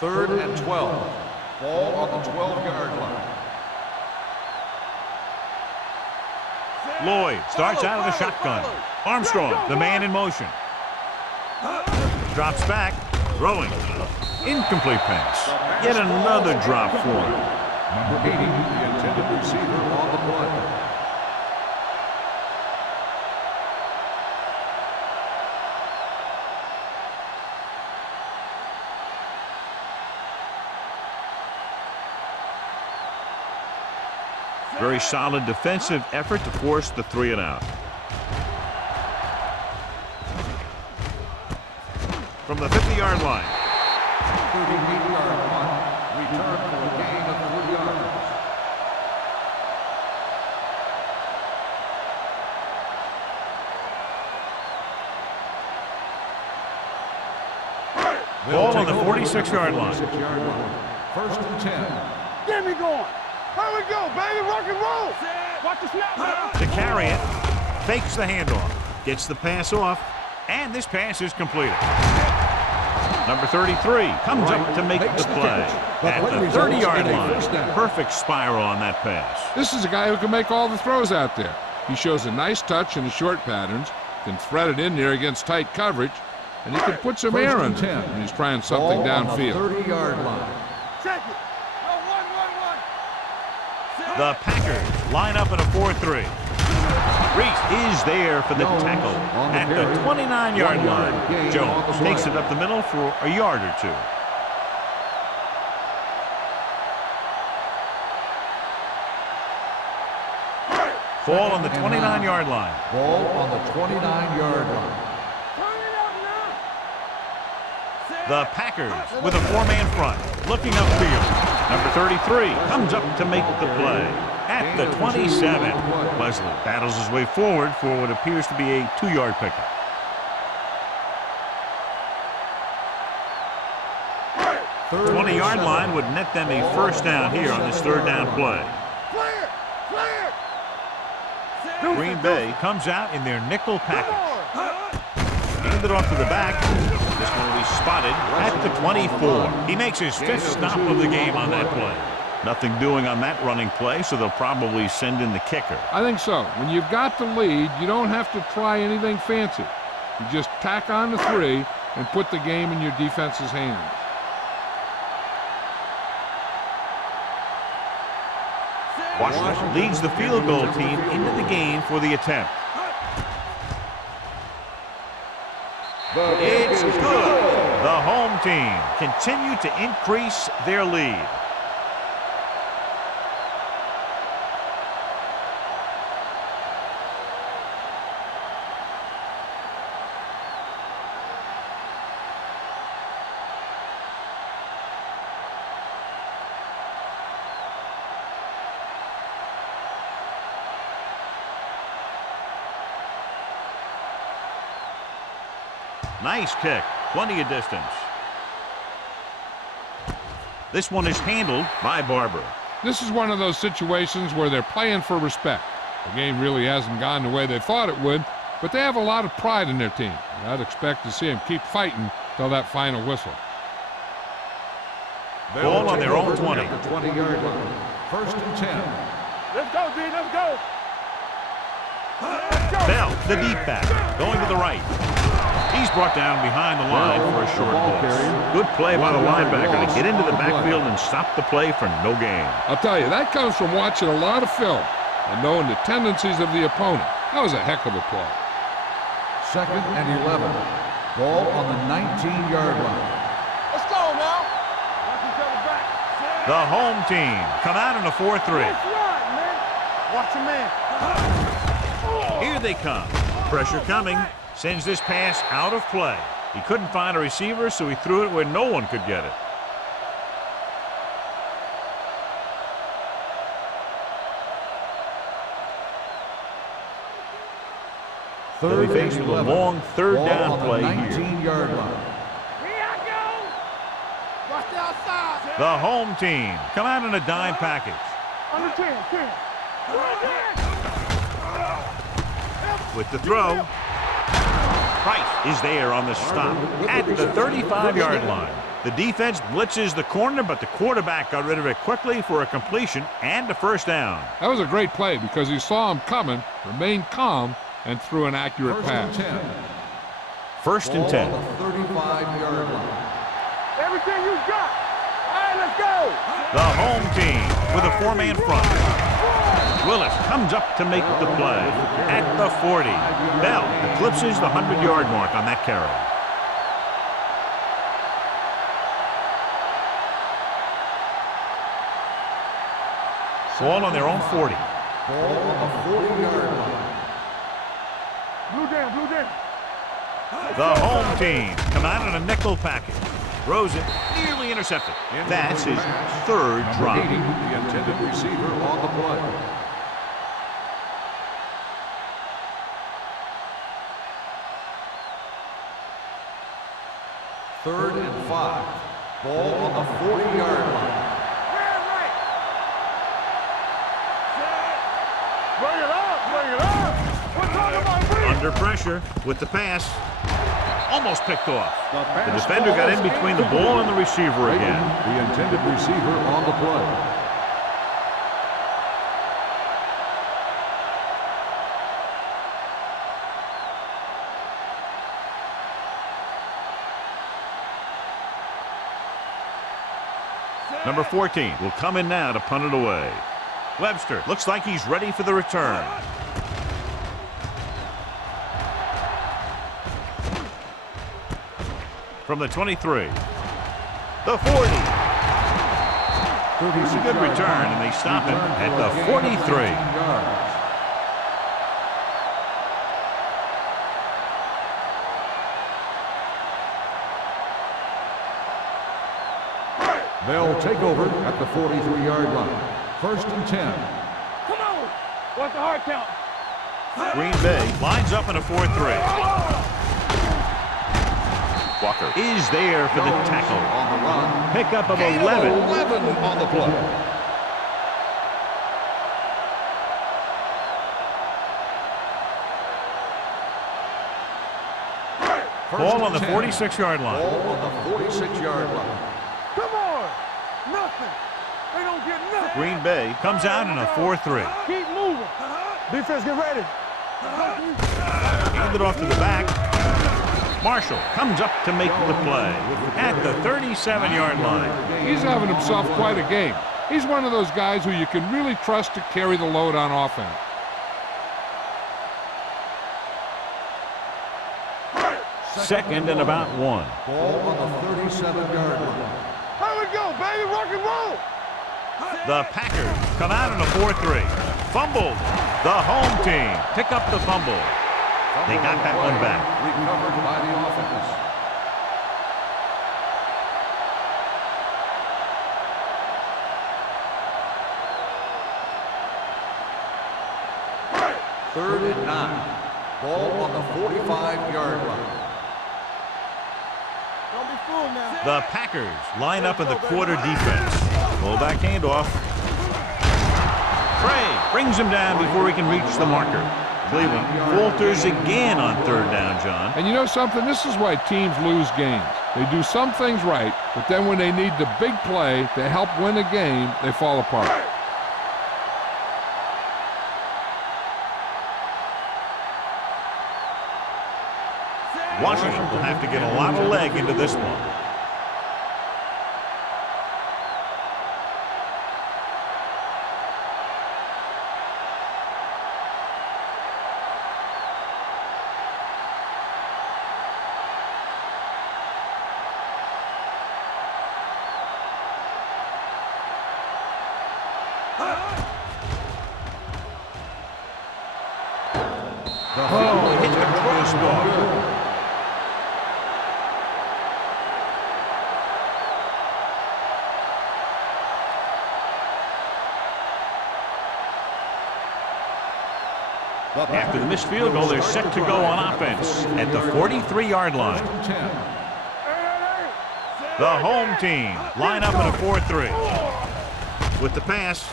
Third and 12. Ball on the 12-yard line. Lloyd starts out of the shotgun. Armstrong, the man in motion. Drops back, throwing. Incomplete pass. Yet another drop for him. Number 80, the intended receiver on the play. Very solid defensive effort to force the 3 and out. From the 50-yard line. 38-yard punt. Return for a gain of 3 yards. Ball on the 46-yard line. 46-yard line. First and 10. Get me going. Here we go, baby. Rock and roll. Watch the snap now. To carry it, fakes the handoff, gets the pass off, and this pass is completed. Number 33 comes up to make the play at the 30-yard line. Perfect spiral on that pass. This is a guy who can make all the throws out there. He shows a nice touch in the short patterns, can thread it in there against tight coverage, and he can put some air in it when he's trying something downfield. 30-yard line. Check it. The Packers line up in a 4-3. Reese is there for the tackle at the 29-yard line. Jones takes it up the middle for a yard or 2. Ball on the 29-yard line. Ball on the 29-yard line. The Packers with a 4-man front, looking upfield. Number 33 comes up to make the play at the 27. Leslie battles his way forward for what appears to be a 2-yard pickup. 20-yard line would net them a first down here on this 3rd down play. Green Bay comes out in their nickel package. Hand it off to the back. This one will be spotted at the 24. He makes his 5th stop of the game on that play. Nothing doing on that running play, so they'll probably send in the kicker. I think so. When you've got the lead, you don't have to try anything fancy. You just tack on the 3 and put the game in your defense's hands. Washington leads the field goal team into the game for the attempt. It's good. The home team continue to increase their lead. Nice kick. Plenty of distance. This one is handled by Barber. This is one of those situations where they're playing for respect. The game really hasn't gone the way they thought it would, but they have a lot of pride in their team. And I'd expect to see them keep fighting till that final whistle. Ball on their own 20. At the 20-yard line. 1st and 10. Let's go, D. Let's go. Bell, the deep back, going to the right. He's brought down behind the line for a short blitz. Good play by the linebacker to get into the backfield and stop the play for no gain. I'll tell you, that comes from watching a lot of film and knowing the tendencies of the opponent. That was a heck of a play. 2nd and 11. Ball on the 19-yard line. Let's go now. Watch each other back. The home team come out in a 4-3. That's right, man. Watch your man. Here they come. Pressure coming. Sends this pass out of play. He couldn't find a receiver, so he threw it where no one could get it. They'll be faced with a long 3rd down play here. 19-yard line. Here I go. Watch the outside. The home team come out in a dime package. Under 10. With the throw. Price is there on the stop at the 35-yard line. The defense blitzes the corner, but the quarterback got rid of it quickly for a completion and a 1st down. That was a great play because he saw him coming, remained calm, and threw an accurate 1st pass. and 10. 1st and 10. Ball on the 35-yard line. Everything you got. All right, let's go. The home team with a 4-man front. Willis comes up to make the play at the 40. Bell eclipses the 100-yard mark on that carry. Ball on their own 40. Ball on the 40-yard line. Blue down. The home team come out in a nickel package. Throws it, nearly intercepted. That's his 3rd drop. 80, the intended receiver on the play. Third and 5. Ball on the 40-yard line. Bring it up. We're talking about bring. Under pressure with the pass. Almost picked off. The defender got in between the ball and the receiver again. The intended receiver on the play. Number 14 will come in now to punt it away. Webster looks like he's ready for the return. From the 23. The 40. It's a good return, and they stop him at the 43. They'll take over at the 43-yard line. 1st and 10. Come on. What's the hard count? Green Bay lines up in a 4-3. Walker is there for the tackle. On the run. Pickup of Gain 11. 11 on the play. Ball on the 46-yard line. Ball on the 46-yard line. Come on. Nothing. They don't get nothing. Green Bay comes out in a 4-3. Keep moving. Defense, get ready. Hand it off to the back. Marshall comes up to make the play at the 37-yard line. He's having himself quite a game. He's one of those guys who you can really trust to carry the load on offense. Second and about 1. Ball on the 37-yard line. Here we go, baby. Rock and roll. The Packers come out in a 4-3. Fumbled. The home team pick up the fumble. They got that one back. Recovered by the offense. Third and 9. Ball on the 45-yard line. Don't be fooled now. The Packers line up in the quarter defense. Fullback handoff. Trey brings him down before he can reach the marker. Cleveland falters again on third down, John. And you know something? This is why teams lose games. They do some things right, but then when they need the big play to help win a game, they fall apart. Washington will have to get a lot of leg into this one. Hit the crossbar. After the missed field goal, they're set to go on offense at the 43-yard line. The home team line up in a 4-3. With the pass,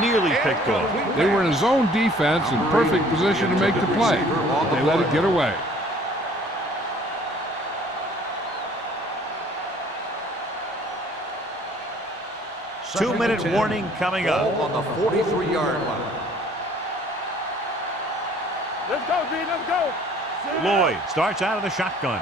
nearly picked off. They were in a zone defense in perfect position to make the play. They let it get away. Two-minute warning coming up. Ball on the 43-yard line. Let's go, D. Let's go. Lloyd starts out of the shotgun.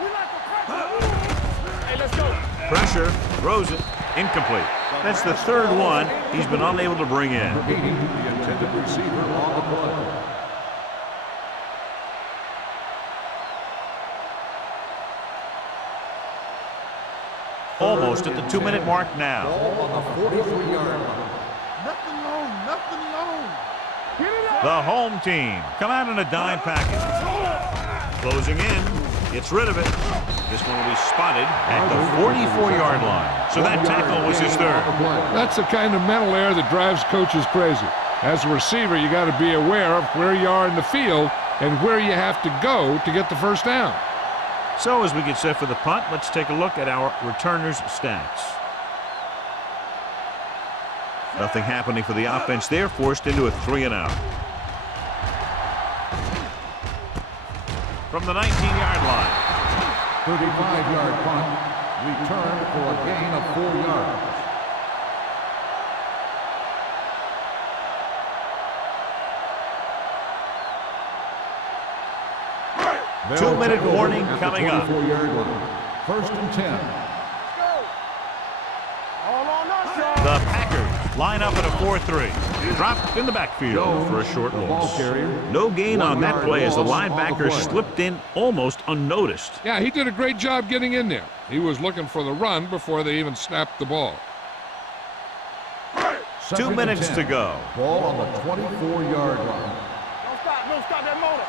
We like the pressure. Hey, let's go. Pressure, throws it, incomplete. That's the third one he's been unable to bring in. Meeting the intended receiver on the play. Almost at the 2-minute mark now. Ball on the 43-yard line. Nothing long. Nothing long. Get it up. The home team come out in a dime package. Closing in, gets rid of it. This one will be spotted at the 44-yard line. So that tackle was his third. That's the kind of mental error that drives coaches crazy. As a receiver, you got to be aware of where you are in the field and where you have to go to get the first down. So as we get set for the punt, let's take a look at our returners' stats. Nothing happening for the offense there, forced into a 3-and-out. From the 19-yard line. 35-yard punt. Return for a gain of 4 yards. Two-minute warning coming up. 24-yard line. First and 10. All on us, y'all. The Packers line up in a 4-3. Dropped in the backfield for a short loss. No gain on that play as the linebacker slipped in almost unnoticed. Yeah, he did a great job getting in there. He was looking for the run before they even snapped the ball. 2 minutes to go. Ball on the 24-yard line. Don't stop. Don't stop that motor.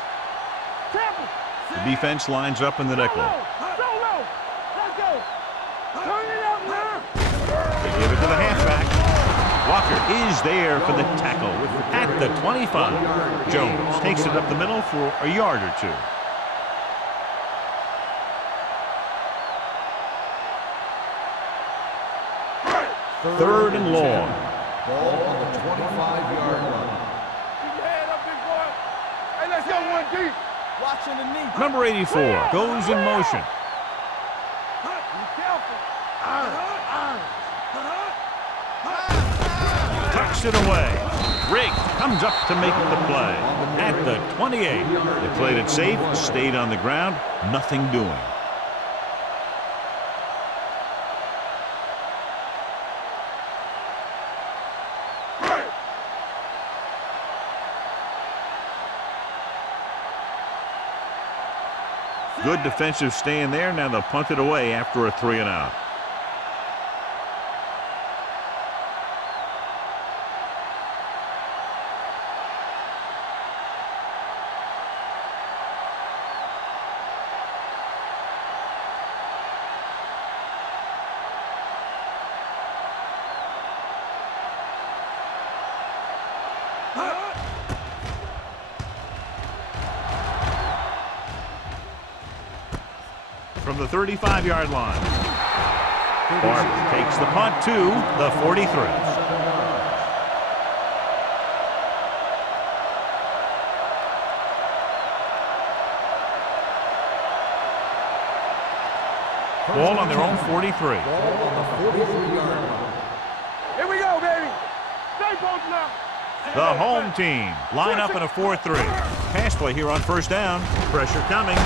Temple. The defense lines up in the nickel. Solo. Let's go. Turn it up now. They give it to the halfback. Walker is there for the tackle at the 25. Jones takes it up the middle for a yard or two. Third and long. Ball on the 25-yard line. Keep your head up, big boy. Hey, let's go, 1 deep. Watching the knee. Number 84 goes in motion. Be careful. Tucks it away. Riggs comes up to make the play. At the 28. They played it safe, stayed on the ground, nothing doing. Good defensive stand there. Now they'll punt it away after a 3-and-out. From the 35-yard line. Barber takes the punt to the 43. Ball on their own 43. Ball on the 43-yard line. Here we go, baby. Stay both now. The home team line up in a 4-3. Pass play here on first down. Pressure coming.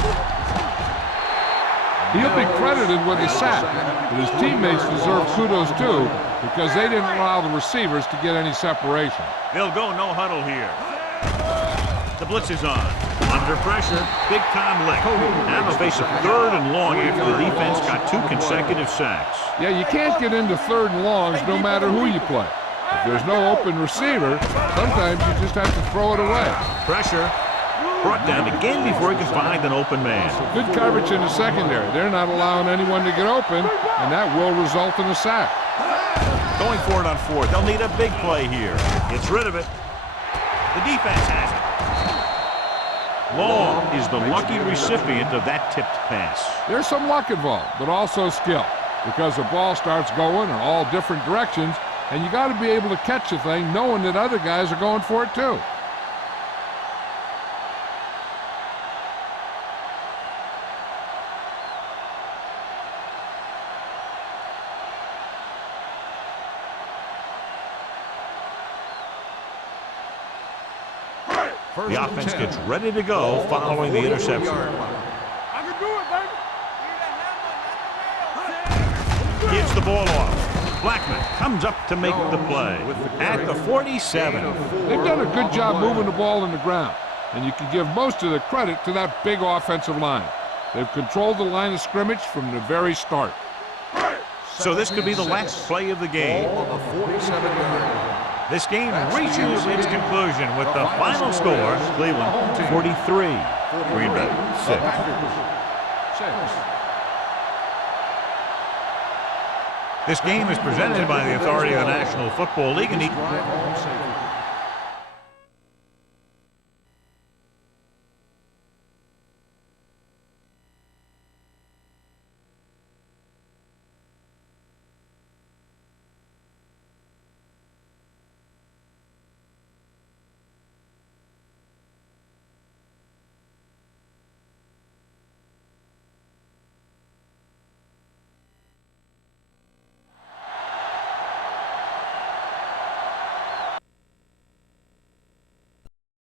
He'll be credited with the sack, but his teammates deserve kudos too because they didn't allow the receivers to get any separation. They'll go no huddle here. The blitz is on. Under pressure, big-time lick. Now they'll face a 3rd and long after the defense got 2 consecutive sacks. Yeah, you can't get into 3rd and longs no matter who you play. If there's no open receiver, sometimes you just have to throw it away. Pressure. Brought down again before he can find an open man. Good coverage in the secondary. They're not allowing anyone to get open, and that will result in a sack. Going for it on 4th. They'll need a big play here. Gets rid of it. The defense has it. Long is the lucky recipient of that tipped pass. There's some luck involved, but also skill, because the ball starts going in all different directions, and you got to be able to catch the thing knowing that other guys are going for it too. The offense gets ready to go following the interception. I can do it, baby. Gives the ball off. Blackman comes up to make the play. At the 47. They've done a good job moving the ball in the ground, and you can give most of the credit to that big offensive line. They've controlled the line of scrimmage from the very start. So this could be the last play of the game. This game reaches its conclusion with the final score, Cleveland 43, Green Bay 6. This game is presented by the authority of the National Football League and